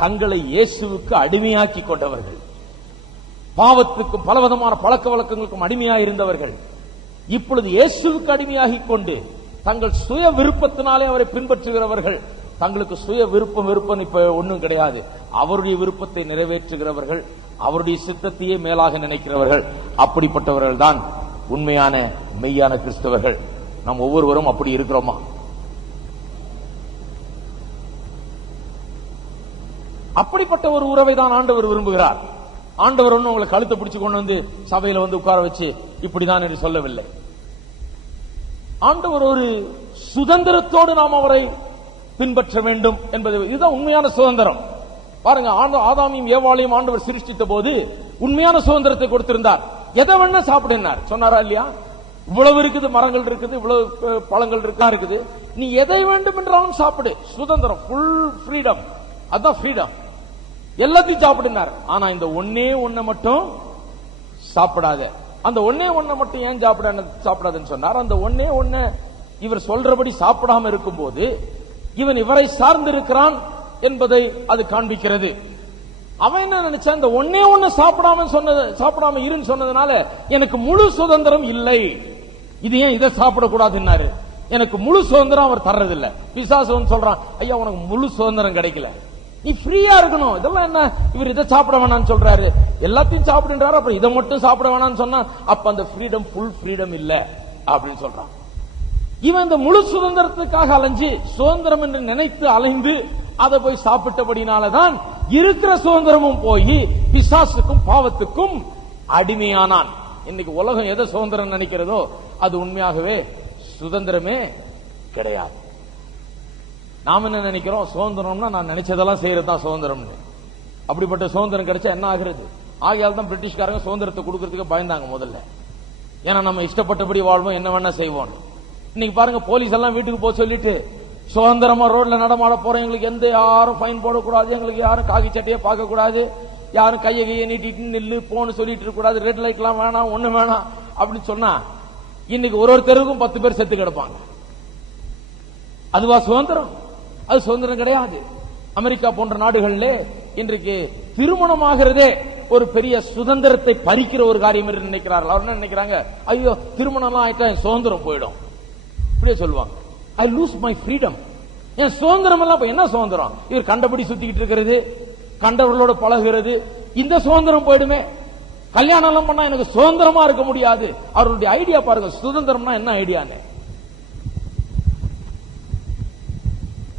தங்களை இயேசுவுக்கு அடிமையாக்கி கொண்டவர்கள், பாவத்துக்கும் பலவிதமான பழக்க வழக்கங்களுக்கும் அடிமையாயிருந்தவர்கள். இப்பொழுது இயேசுவுக்கு அடிமையாகி கொண்டு தங்கள் சுய விருப்பத்தினாலே அவரை பின்பற்றுகிறவர்கள். தங்களுக்கு சுய விருப்பம் இப்ப ஒன்றும் கிடையாது. அவருடைய விருப்பத்தை நிறைவேற்றுகிறவர்கள், அவருடைய சித்தத்தையே மேலாக நினைக்கிறவர்கள். அப்படிப்பட்டவர்கள் தான் உண்மையான மெய்யான கிறிஸ்தவர்கள். நாம் ஒவ்வொருவரும் அப்படி இருக்கிறோமா? அப்படிப்பட்ட ஒரு உறவை தான் ஆண்டவர் விரும்புகிறார். ஆண்டவர் ஒன்னும் உங்களை கழுத்தை பிடிச்சு கொண்டு வந்து சபையில வந்து உட்கார வச்சு இப்படிதான் என்று சொல்லவில்லை. ஆண்டவர் ஒரு சுதந்திரத்தோடு நாம் அவரை பின்பற்ற வேண்டும் என்பது, இதுதான் உண்மையான சுதந்திரம். பாருங்க, ஆதாமையும் ஏவாளையும் ஆண்டவர் சிருஷ்டித்த போது உண்மையான சுதந்திரத்தை கொடுத்திருந்தார். எதை வேணா சாப்பிடுனார், சொன்னாரா இல்லையா? இவ்வளவு இருக்குது, மரங்கள் இருக்குது, இவ்வளவு பழங்கள் இருக்குது, நீ எதை வேண்டும் என்றாலும் சாப்பிடு, சுதந்திரம், ஃபுல் ஃப்ரீடம். அதான் ஃப்ரீடம். எல்லாத்தையும் சாப்பிடுனார். ஆனா இந்த ஒன்னை மட்டும் சாப்பிடாத. அந்த ஒன்னை மட்டும் ஏன் சாப்பிடாதுன்னு சொன்னார்? அந்த ஒன்னை இவர் சொல்றபடி சாப்பிடாம இருக்கும் போது இவன் இவரை சார்ந்து இருக்கிறான் என்பதை அது காண்பிக்கிறது. அவன் என்ன நினைச்சா, இந்த ஒன்னு சாப்பிடாம இருன்னு சொன்னதுனால எனக்கு முழு சுதந்திரம் இல்லை, இது ஏன் இதை சாப்பிடக்கூடாதுன்னாரு. எனக்கு முழு சுதந்திரம் அவர் தர்றதில்லை. பிசாசு சொல்றான், ஐயா உனக்கு முழு சுதந்திரம் கிடைக்கல, நீ ஃப்ரீயா இருக்கணும். இதெல்லாம் என்ன, இவர் இதை சாப்பிட வேணாம்னு சொல்றாரு, எல்லாத்தையும் சாப்பிடுன்றாரு, அப்புறம் இதை மட்டும் சாப்பிட வேணாம்னு சொன்னா அப்ப அந்த ஃப்ரீடம் ஃபுல் ஃப்ரீடம் இல்ல அப்படின்னு சொல்றான். இவன் இந்த முழு சுதந்திரத்துக்காக அலைஞ்சு, சுதந்திரம் என்று நினைத்து அலைந்து அதை போய் சாப்பிட்டபடினாலதான் இருக்கிற சுதந்திரமும் போய் பிசாசுக்கும் பாவத்துக்கும் அடிமையானான். இன்னைக்கு உலகம் எதை சுதந்திரம் நினைக்கிறதோ அது உண்மையாகவே சுதந்திரமே கிடையாது. நாம என்ன நினைக்கிறோம்? சுதந்திரம்னா நான் நினைச்சதெல்லாம் செய்யறதுதான் சுதந்திரம். அப்படிப்பட்ட சுதந்திரம் கிடைச்சா என்ன ஆகிறது? ஆகையால் தான் பிரிட்டிஷ்காரங்க சுதந்திரத்தை கொடுக்கறதுக்கு பயந்தாங்க முதல்ல. ஏன்னா நம்ம இஷ்டப்பட்டபடி வாழ்வோம், என்ன வேணா செய்வோம். இன்னைக்கு பாருங்க, போலீஸ் எல்லாம் வீட்டுக்கு போக சொல்லிட்டு சுதந்திரமா ரோட்ல நடமாட போறோம், எங்களுக்கு எந்த யாரும் ஃபைன் போடக்கூடாது, எங்களுக்கு யாரும் காக்கி சட்டையை பார்க்க கூடாது, யாரும் கையை நீட்டிட்டு நில்லு போன்னு சொல்லிட்டு இருக்க கூடாது, ரெட் லைட் எல்லாம் வேணாம், ஒண்ணு வேணாம் அப்படின்னு சொன்னா இன்னைக்கு ஒரு தெருவுக்கும் 10 பேர் செத்து கிடப்பாங்க. அதுவா சுதந்திரம்? அது சுதந்திரம் கிடையாது. அமெரிக்கா போன்ற நாடுகளிலே இன்றைக்கு திருமணமாகிறதே ஒரு பெரிய சுதந்திரத்தை பறிக்கிற ஒரு காரியம் என்று நினைக்கிறார்கள். அவர் என்ன நினைக்கிறாங்க? ஐயோ திருமணம் ஆயிட்டா என் சுதந்திரம் போயிடும், இப்படியே சொல்லுவாங்க. I lose my freedom. என் சுதந்திரம் எல்லாம் என்ன சுதந்திரம்? இவர் கண்டபடி சுத்திக்கிட்டு இருக்கிறது, கண்டவர்களோட பழகுறது, இந்த சுதந்திரம் போயிடுமே. கல்யாணம் எல்லாம் பண்ணா எனக்கு சுதந்திரமா இருக்க முடியாது. அவர்களுடைய ஐடியா பாருங்க, சுதந்திரம்னா என்ன ஐடியான்னு.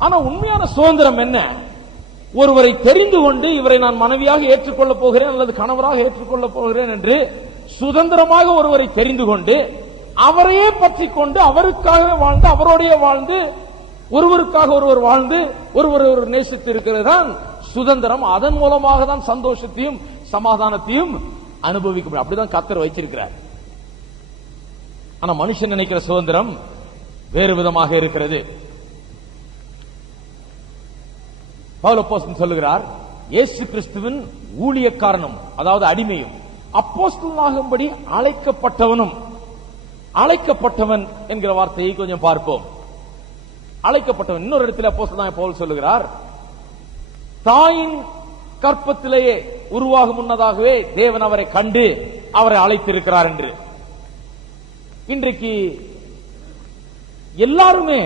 ஆனா உண்மையான சுதந்திரம் என்ன? ஒருவரை தெரிந்து கொண்டு இவரை நான் மனைவியாக ஏற்றுக்கொள்ளப் போகிறேன் அல்லது கணவராக ஏற்றுக்கொள்ளப் போகிறேன் என்று சுதந்திரமாக ஒருவரை தெரிந்து கொண்டு அவரையே பற்றி கொண்டு அவருக்காக வாழ்ந்து அவரோடைய வாழ்ந்து ஒருவருக்காக ஒருவர் வாழ்ந்து ஒருவர் நேசித்து இருக்கிறது தான் சுதந்திரம். அதன் மூலமாக தான் சந்தோஷத்தையும் சமாதானத்தையும் அனுபவிக்க முடியும். அப்படிதான் கர்த்தர் வச்சிருக்கிறார். ஆனா மனுஷன் நினைக்கிற சுதந்திரம் வேறு விதமாக இருக்கிறது. பவுல் அப்போஸ்தலன் சொல்லுகிறார், இயேசு கிறிஸ்துவின் ஊழியக்காரனும் அதாவது அடிமையும் அப்போஸ்தலனாகும்படி அழைக்கப்பட்டவனும். அழைக்கப்பட்டவன் என்கிற வார்த்தையை கொஞ்சம் பார்ப்போம். அழைக்கப்பட்டவன் இன்னொரு இடத்தில் அப்போஸ்தலனாகிய பவுல் சொல்லுகிறார், தாயின் கற்பத்திலேயே உருவாகும் முன்னதாகவே தேவன் அவரை கண்டு அவரை அழைத்திருக்கிறார் என்று. இன்றைக்கு எல்லாருமே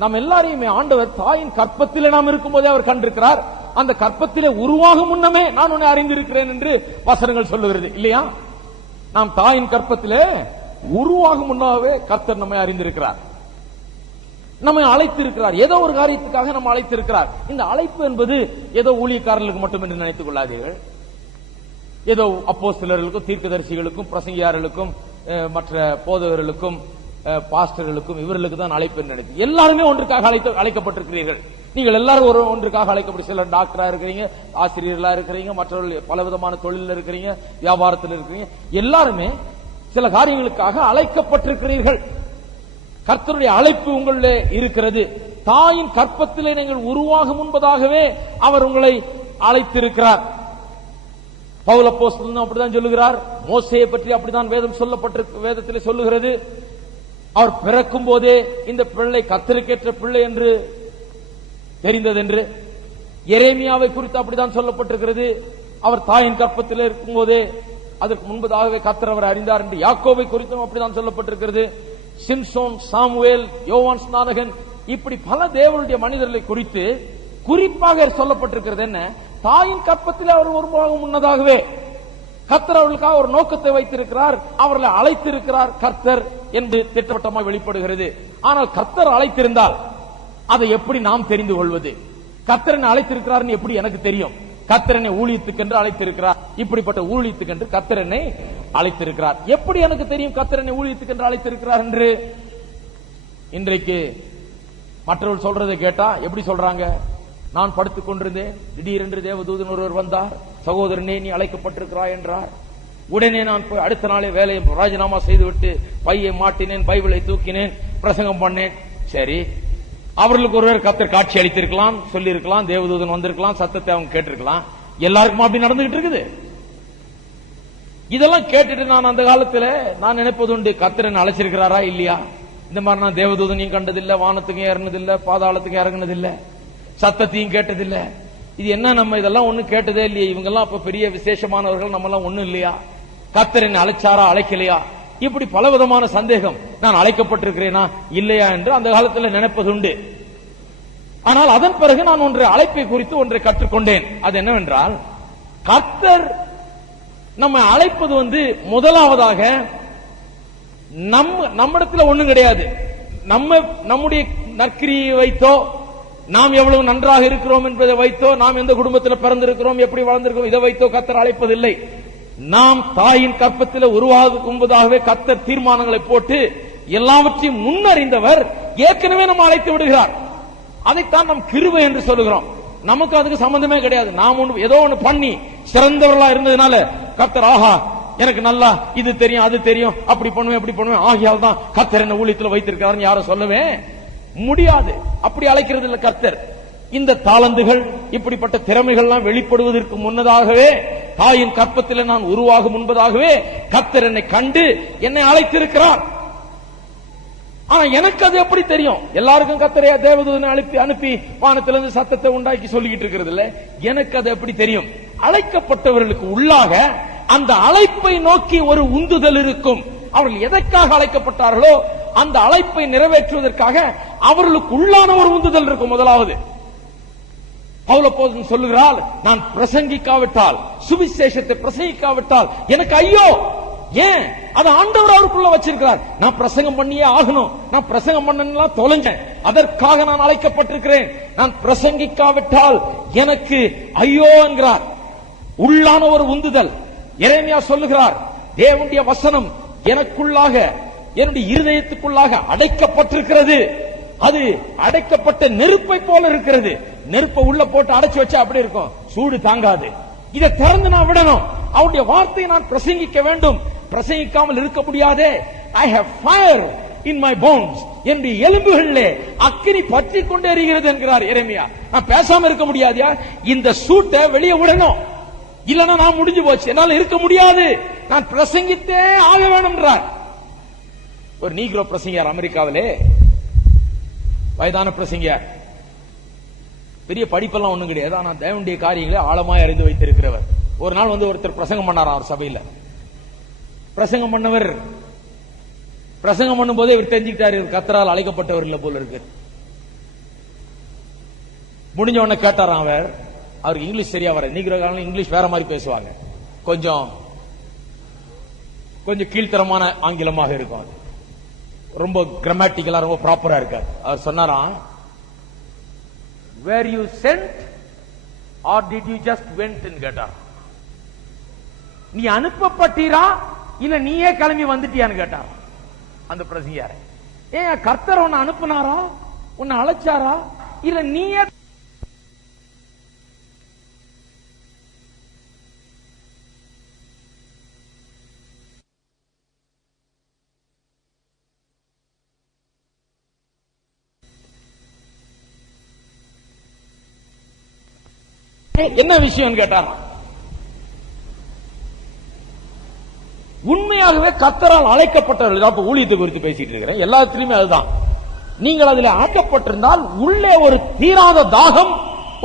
நாம் எல்லாரையுமே ஆண்டவர் தாயின் கற்பத்திலே நாம் இருக்கும்போதே அவர் கண்டிருக்கிறார். அந்த கற்பத்திலே உருவாகும் முன்னமே நான் உன்னை அறிந்திருக்கிறேன் என்று வசனங்கள் சொல்லுகிறது இல்லையா? நாம் தாயின் கற்பத்திலே உருவாகும் முன்னாவே கர்த்தர் நம்மை அறிந்திருக்கிறார், நம்மை அழைத்திருக்கிறார். ஏதோ ஒரு காரியத்துக்காக நம்ம அழைத்திருக்கிறார். இந்த அழைப்பு என்பது ஏதோ ஊழியக்காரர்களுக்கு மட்டும் என்று நினைத்துக் கொள்ளாதீர்கள். ஏதோ அப்போஸ்தலர்களுக்கும் தீர்க்கதரிசிகளுக்கும் பிரசங்கியார்களுக்கும் மற்ற போதகர்களுக்கும் பாஸ்டர்களுக்கும் இவர்களுக்கு தான் அழைப்பு என்று நினைத்து எல்லாருமே ஒன்றுக்காக அழைக்கப்பட்டிருக்கிறீர்கள். நீங்கள் எல்லாரும் ஒன்றுக்காக அழைக்கப்பட்டு, சிலர் டாக்டரா இருக்கிறீங்க, ஆசிரியர்களா இருக்கிறீங்க, மற்றவர்கள் பல விதமான தொழில் இருக்கிறீங்க, வியாபாரத்தில் இருக்கிறீங்க. எல்லாருமே சில காரியங்களுக்காக அழைக்கப்பட்டிருக்கிறீர்கள். கர்த்தருடைய அழைப்பு உங்களிலே இருக்கிறது. தாயின் கற்பத்திலே நீங்கள் உருவாகும் முன்பதாகவே அவர் உங்களை அழைத்திருக்கிறார். பவுல் அப்போஸ்தலன் அப்படிதான் சொல்லுகிறார். மோசேயை பற்றி அப்படிதான் வேதத்திலே சொல்லுகிறது. அவர் பிறக்கும் போதே இந்த பிள்ளை கர்த்தருக்கேற்ற பிள்ளை என்று தெரிந்தது என்று. எரேமியாவை குறித்து அப்படிதான் சொல்லப்பட்டிருக்கிறது. அவர் தாயின் கற்பத்தில் இருக்கும் போதே அதற்கு முன்பதாகவே கர்த்தர் அவர் அறிந்தார் என்று. யாக்கோபை குறித்தும் அப்படிதான் சொல்லப்பட்டிருக்கிறது. சிம்சோன், சாமுவேல், யோவான் ஸ்நானகன், இப்படி பல தேவனுடைய மனிதர்களை குறித்து குறிப்பாக சொல்லப்பட்டிருக்கிறது. என்ன? தாயின் கற்பத்தில் அவர் உருவாகும் முன்னதாகவே கர்த்தர் அவர்களுக்காக ஒரு நோக்கத்தை வைத்திருக்கிறார், அவர்களை அழைத்திருக்கிறார் கர்த்தர் என்று திட்டவட்டமாக வெளிப்படுகிறது. ஆனால் கர்த்தர் அழைத்திருந்தால் அதை எப்படி நாம் தெரிந்து கொள்வது? கர்த்தர் என்னை அழைத்திருக்கிறார் எப்படி எனக்கு தெரியும்? கர்த்தர் என்னை ஊழியத்துக்கென்று அழைத்திருக்கிறார், இப்படிப்பட்ட ஊழியத்துக்கென்று கர்த்தர் என்னை அழைத்திருக்கிறார். எப்படி எனக்கு தெரியும் கர்த்தர் என்னை ஊழியத்துக்கென்று அழைத்திருக்கிறார் என்று? இன்றைக்கு மற்றவர்கள் சொல்றதை கேட்டா எப்படி சொல்றாங்க? நான் படுத்துக் கொண்டிருந்தேன், திடீரென்று தேவதூதன் ஒருவர் வந்தார், சகோதரனே நீ அழைக்கப்பட்டிருக்கிறாய் என்றார். உடனே நான் போய் அடுத்த நாளே வேலையை ராஜினாமா செய்துவிட்டு பையை மாட்டினேன், பைபிளை தூக்கினேன், பிரசங்கம் பண்ணேன். சரி, அவர்களுக்கு ஒருவர் கர்த்தர் காட்சி அளித்திருக்கலாம், சொல்லி இருக்கலாம், தேவதூதன் வந்திருக்கலாம், சத்தத்தை அவங்க கேட்டிருக்கலாம். எல்லாருக்கும் அப்படி நடந்துகிட்டு இருக்குது. இதெல்லாம் கேட்டுட்டு நான் அந்த காலத்தில் நான் நினைப்பது உண்டு, கர்த்தர் அழைச்சிருக்கிறாரா இல்லையா? இந்த மாதிரி நான் தேவதூதனையும் கண்டதில்லை, வானத்துக்கும் ஏறினதில்லை, பாதாளத்துக்கும் இறங்கினதில்லை, சத்தத்தையும் கேட்டதில்லை. இது என்ன, நம்ம இதெல்லாம் ஒண்ணும் கேட்டதே இல்லையா? இவங்க எல்லாம் அப்ப பெரிய விசேஷமானவர்கள், நம்ம எல்லாம் ஒண்ணும் இல்லையா? கர்த்தர் என்னை அழைச்சாரா அழைக்கலையா? இப்படி பலவிதமான சந்தேகம். நான் அழைக்கப்பட்டிருக்கிறேனா இல்லையா என்று அந்த காலத்தில் நினைப்பது உண்டு. ஆனால் அதன் பிறகு நான் ஒன்றை அழைப்பை குறித்து ஒன்றை கற்றுக்கொண்டேன். அது என்னவென்றால், கர்த்தர் நம்ம அழைப்பது முதலாவதாக நம்மிடத்தில் ஒண்ணும் கிடையாது. நம்முடைய நற்கிரியை வைத்தோ, நாம் எவ்வளவு நன்றாக இருக்கிறோம் என்பதை வைத்தோ, நாம் எந்த குடும்பத்தில் பிறந்திருக்கிறோம், எப்படி வளர்ந்திருக்கிறோம், இதை வைத்தோ கர்த்தர் அழைப்பதில்லை. நாம் தாயின் கற்பத்தில் உருவாகும்போதாகவே கர்த்தர் தீர்மானங்களை போட்டு எல்லாவற்றையும் முன்னறிந்தவர் ஏற்கனவே நம்ம அழைத்து விடுகிறார். அதைத்தான் நாம் கிருபை என்று சொல்லுகிறோம். நமக்கு அதுக்கு சம்பந்தமே கிடையாது. நாம் ஏதோ ஒன்று பண்ணி சிறந்தவர்களா இருந்ததுனால கர்த்தர் ஆஹா எனக்கு நல்லா இது தெரியும் அது தெரியும், அப்படி பண்ணுவேன் இப்படி பண்ணுவேன், ஆகியால் தான் கர்த்தர் என்ன ஊழியத்தில் வைத்திருக்கிறார் யாரும் சொல்லவே முடியாது. அப்படி அழைக்கிறது இல்ல கர்த்தர். இந்த தாளந்துகள் இப்படிப்பட்ட திறமைகள் எல்லாம் வெளிப்படுவதற்கு முன்னதாகவே, தாயின் கற்பத்தில் நான் உருவாகும் முன்பதாகவே கர்த்தர் என்னை கண்டு என்னை அழைத்திருக்கிறார். ஆனா எனக்கு அது எப்படி தெரியும்? எல்லாருக்கும் கர்த்தரை தேவதூதனை அனுப்பி வானத்திலிருந்து சத்தத்தை உண்டாக்கி சொல்லிக்கிட்டு இருக்கிறது இல்ல. எனக்கு அது எப்படி தெரியும்? அழைக்கப்பட்டவர்களுக்கு உள்ளாக அந்த அழைப்பை நோக்கி ஒரு உந்துதல் இருக்கும். அவர்கள் எதற்காக அழைக்கப்பட்டார்களோ அந்த அழைப்பை நிறைவேற்றுவதற்காக அவர்களுக்கு உள்ளான ஒரு உந்துதல் இருக்கும். முதலாவது பவுல் அப்போஸ்தலன் சொல்லுகிறார், நான் பிரசங்கிக்காவிட்டால், சுவிசேஷத்தை பிரசங்கிக்காவிட்டால் எனக்கு ஐயோ, ஏன்? அது ஆண்டவர் அவருக்குள்ள வச்சிருக்கிறார். நான் பிரசங்கம் பண்ணியே ஆகணும், நான் பிரசங்கம் பண்ணலாம் தொலைஞ்சேன், அதற்காக நான் அழைக்கப்பட்டிருக்கிறேன், நான் பிரசங்கிக்காவிட்டால் எனக்கு ஐயோ என்கிறார். உள்ளான ஒரு உந்துதல். எரேமியா சொல்லுகிறார், தேவனுடைய வசனம் எனக்குள்ளாக, என்னுடைய இருதயத்துக்குள்ளாக அடைக்கப்பட்டிருக்கிறது. அது அடைக்கப்பட்ட நெருப்பை போல இருக்கிறது. நெருப்பை உள்ள போட்டு அடைச்சு வச்சா அப்படி இருக்கும், சூடு தாங்காது. இதை திறந்து நான் விடணும், அவருடைய வார்த்தையை நான் பிரசங்கிக்க வேண்டும். பிரசங்கிக்காமல் இருக்க முடியாதே. I have fire in my bones, என்னுடைய எலும்புகளிலே அக்கினி பற்றி கொண்டே எரிகிறது என்கிறார் எரேமியா. நான் பேசாம இருக்க முடியாதியா? இந்த சூட்டை வெளியே விடணும், இல்லன்னா நான் முடிஞ்சு போச்சு, என்னால இருக்க முடியாது, நான் பிரசங்கித்தே ஆக வேணும்ன்றார். ஒரு நீக்ரோ பிரசங்கியார் அமெரிக்காவிலே, வயதான பிரசங்கியார், பெரிய படிப்பெல்லாம் ஒண்ணும் கிடையாது, ஆனா தேவனுடைய காரியங்களை ஆழமாய் அறிந்து வைத்திருக்கிறவர். ஒரு நாள் ஒருத்தர் பிரசங்கம் பண்ணார் அவர் சபையில. பிரசங்கம் பண்ணவர் பிரசங்கம் பண்ணும் போதே இவர் தெரிஞ்சுக்கிட்டாரு, கர்த்தரால் அழைக்கப்பட்டவர் இல்ல போல இருக்கு. முடிஞ்ச உடனே கேட்டாராம் அவர், அவருக்கு இங்கிலீஷ் சரியா வர, நீக்கிற காலம் இங்கிலீஷ் வேற மாதிரி பேசுவாங்க, கொஞ்சம் கீழ்த்தரமான ஆங்கிலமாக இருக்கும், அது ரொம்ப கிராமட்டிக்கலா ரொம்ப ப்ராப்பரா இருக்காது. அவர் சொன்னாராம், were you sent or did you just went ன்னு கேட்டார். நீ அனுப்பப்பட்டீரா இல்ல நீயே கிளம்பி வந்துட்டியான்னு கேட்டார் அந்த பிரசங்கியார. ஏன் கர்த்தர் உன்னை அனுப்புனாரா, உன்னை அழைச்சாரா, இல்ல நீயே? என்ன விஷயம் கேட்டார். உண்மையாகவே கர்த்தரால் அழைக்கப்பட்டவர்கள் ஊழியத்தை குறித்து பேசிட்டு இருக்கிறேன், எல்லாத்திலுமே அதுதான். நீங்கள் அதில் அழைக்கப்பட்டிருந்தால் உள்ளே ஒரு தீராத தாகம்,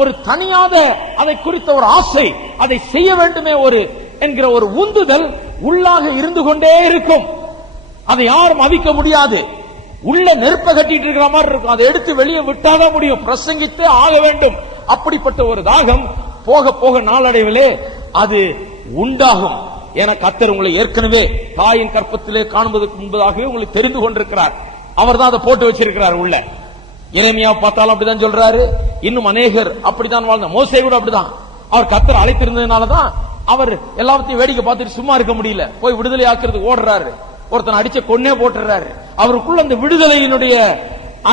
ஒரு தனியாத அதை குறித்த ஒரு ஆசை, அதை செய்ய வேண்டுமே ஒரு என்கிற ஒரு உந்துதல் உள்ளாக இருந்து கொண்டே இருக்கும். அதை யாரும் அவிக்க முடியாது. உள்ள நெருப்ப கட்டிட்டு இருக்கிற மாதிரி இருக்கும், அதை எடுத்து வெளியே விட்டாதான் முடியும், பிரசங்கித்தே ஆக வேண்டும். அப்படிப்பட்ட ஒரு தாகம் போக போக நாளடைவிலே அது உண்டாகும். என கர்த்தர் உங்களை ஏற்கனவே தாயின் கற்பத்திலே காணுவதற்கு முன்பதாகவே உங்களுக்கு தெரிந்து கொண்டிருக்கிறார். அவர் தான் அதை போட்டு வச்சிருக்கிறார் உள்ள. எரேமியா பார்த்தாலும் அப்படிதான் சொல்றாரு, இன்னும் அநேகர் அப்படித்தான் வாழ்ந்த, மோசே கூட அப்படிதான். அவர் கர்த்தர் அழைத்திருந்ததுனாலதான் அவர் எல்லாத்தையும் வேடிக்கை பார்த்துட்டு சும்மா இருக்க முடியல, போய் விடுதலை ஆக்குறதுக்கு ஓடுறாரு, ஒருத்தன் அடிச்ச கொன்னே போட்டுறாரு. அவருக்குள்ள அந்த விடுதலையினுடைய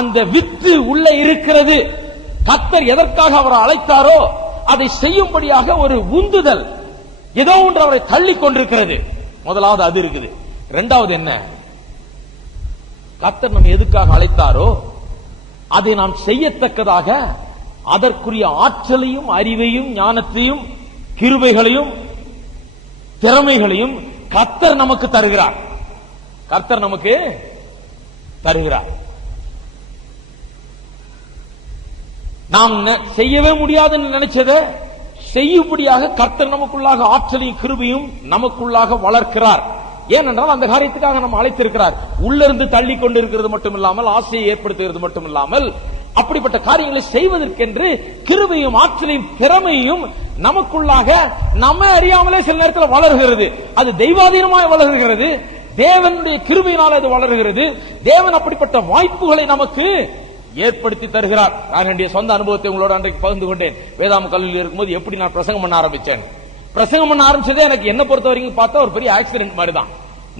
அந்த வித்து உள்ள இருக்கிறது. கர்த்தர் எதற்காக அவரை அழைத்தாரோ அதை செய்யும்படியாக ஒரு உந்துதல் ஏதோ ஒன்று அவரை தள்ளி கொண்டிருக்கிறது. முதலாவது அது இருக்குது. இரண்டாவது என்ன, கர்த்தர் நம்ம எதுக்காக அழைத்தாரோ அதை நாம் செய்யத்தக்கதாக அதற்குரிய ஆற்றலையும் அறிவையும் ஞானத்தையும் கிருபைகளையும் திறமைகளையும் கர்த்தர் நமக்கு தருகிறார். கர்த்தர் நமக்கு தருகிறார். நாம் செய்யவே முடியாதுன்னு நினைச்சதை செய்யும்படியாக கர்த்தர் நமக்குள்ளாக ஆற்றலையும் கிருபையும் நமக்குள்ளாக வளர்க்கிறார். ஏனென்றால் அந்த காரியத்துக்காக நம்ம அழைத்திருக்கிறார். உள்ளிருந்து தள்ளி கொண்டு இருக்கிறது மட்டுமில்லாமல், ஆசையை ஏற்படுத்துகிறது மட்டுமில்லாமல், அப்படிப்பட்ட காரியங்களை செய்வதற்கென்று கிருபையும் ஆற்றலையும் திறமையும் நமக்குள்ளாக நம்ம அறியாமலே சில நேரத்தில் வளர்கிறது. அது தெய்வாதீனமாய் வளர்கிறது, தேவனுடைய கிருபையினால் அது வளர்கிறது. தேவன் அப்படிப்பட்ட வாய்ப்புகளை நமக்கு ஏற்படுத்தி தருகிறார். நான் என்னுடைய சொந்த அனுபவத்தை உங்களோட அன்றைக்கு பகிர்ந்து கொண்டேன். வேதாம கல்லூரியில் இருக்கும்போது எப்படி நான் பிரசங்கம் பண்ண ஆரம்பிச்சேன். பிரசங்கம் பண்ண ஆரம்பிச்சதே எனக்கு என்ன பொறுத்த வரைக்கும் பார்த்தா ஒரு பெரிய ஆக்சிடென்ட் மாதிரி தான்.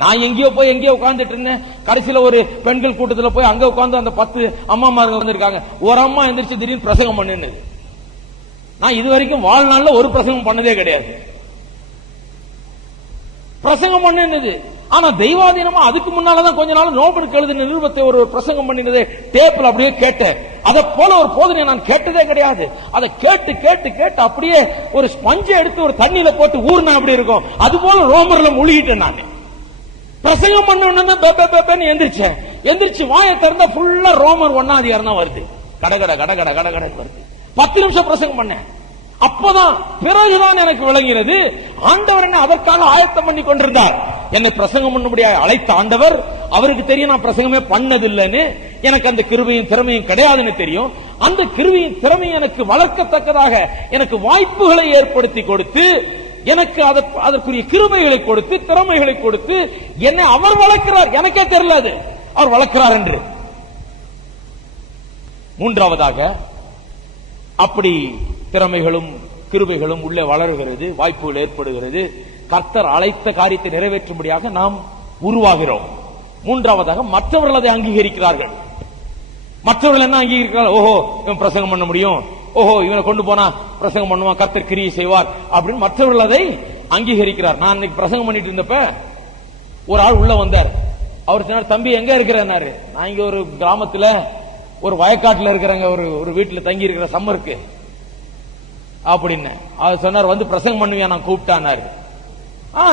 நான் எங்கேயோ போய் எங்கேயோ உட்கார்ந்துட்டு இருந்தேன். கடைசியில ஒரு பெண்கள் கூட்டத்தில் போய் அங்க உட்கார்ந்து அந்த 10 அம்மாமாருங்க வந்திருக்காங்க. ஒரு அம்மா எந்திரிச்சு திடீர்னு பிரசங்கம் பண்ணுது. நான் இது வரைக்கும் வாழ்நாள்ல ஒரு பிரசங்கம் பண்ணதே கிடையாது. பிரசங்கம் பண்ணுது. ஆனா தெய்வாதீனமா அதுக்கு முன்னாலதான் கொஞ்ச நாள் நோபலுக்கு எழுதின நிருபத்தை ஒரு பிரசங்கம் பண்ணினது டேப்ல அப்படியே கேட்டேன். அதை போல ஒரு போதனை நான் கேட்டதே கிடையாது. அதை கேட்டு கேட்டு கேட்டு அப்படியே ஒரு ஸ்பஞ்சை எடுத்து ஒரு தண்ணியில போட்டு ஊர்னா அப்படி இருக்கும், அது போல ரோமர்ல முழுகிட்டேன். நான் பிரசங்கம் பண்ண எந்திரிச்சேன். எந்திரிச்சு வாயை திறந்தா ஃபுல்லா ரோமர் 1ஆம் அதிகாரம் தான் வருது. கடகட கடகட கடகட வருது. 10 நிமிஷம் பிரசங்கம் பண்ணேன். அப்பதான் பிறகுதான் எனக்கு விளங்கினது, ஆண்டவர் என்ன அதற்காக ஆயத்தம் பண்ணி கொண்டிருந்தார். என்னை பிரசங்கம் பண்ணும்படியாக அழைத்த ஆண்டவர், அவருக்கு தெரியும் நான் பிரசங்கமே பண்ணதில்லைன்னு, எனக்கு அந்த கிருபையும் திறமையும் கிடையாதுன்னு தெரியும். அந்த கிருபையும் திறமையும் எனக்கு வளர்க்கத்தக்கதாக எனக்கு வாய்ப்புகளை ஏற்படுத்தி கொடுத்து எனக்கு அதற்குரிய கிருபைகளை கொடுத்து திறமைகளை கொடுத்து என்னை அவர் வளர்க்கிறார். எனக்கே தெரியல அது அவர் வளர்க்கிறார் என்று. மூன்றாவதாக, அப்படி திறமைகளும் கிருபைகளும் உள்ளே வளர்கிறது, வாய்ப்புகள் ஏற்படுகிறது, கர்த்தர் அழைத்த காரியத்தை நிறைவேற்றும்படியாக நாம் உருவாகிறோம். மூன்றாவதாக, மற்றவர்கள் அதை அங்கீகரிக்கிறார்கள். மற்றவர்கள் என்ன அங்கீகரிக்கிறார்கள்? ஓஹோ, இவன் பிரசங்கம் பண்ண முடியும், ஓஹோ இவனை கொண்டு போனா பிரசங்கம் பண்ணுவான், கர்த்தர் கிரியை செய்வார் அப்படின்னு மற்றவர்கள் அதை அங்கீகரிக்கிறார். நான் இன்னைக்கு பிரசங்கம் பண்ணிட்டு இருந்தப்ப ஒரு ஆள் உள்ள வந்தார். அவர் சொன்னார், தம்பி எங்க இருக்கிறாரு? நான் இங்க ஒரு கிராமத்துல ஒரு வயக்காட்டுல இருக்கிறாங்க, ஒரு வீட்டுல தங்கி இருக்கிற சம்மருக்கு அப்படின்னு. அவர் சொன்னார், வந்து பிரசங்கம் பண்ணுவியா, நான் கூப்பிட்டானாரு.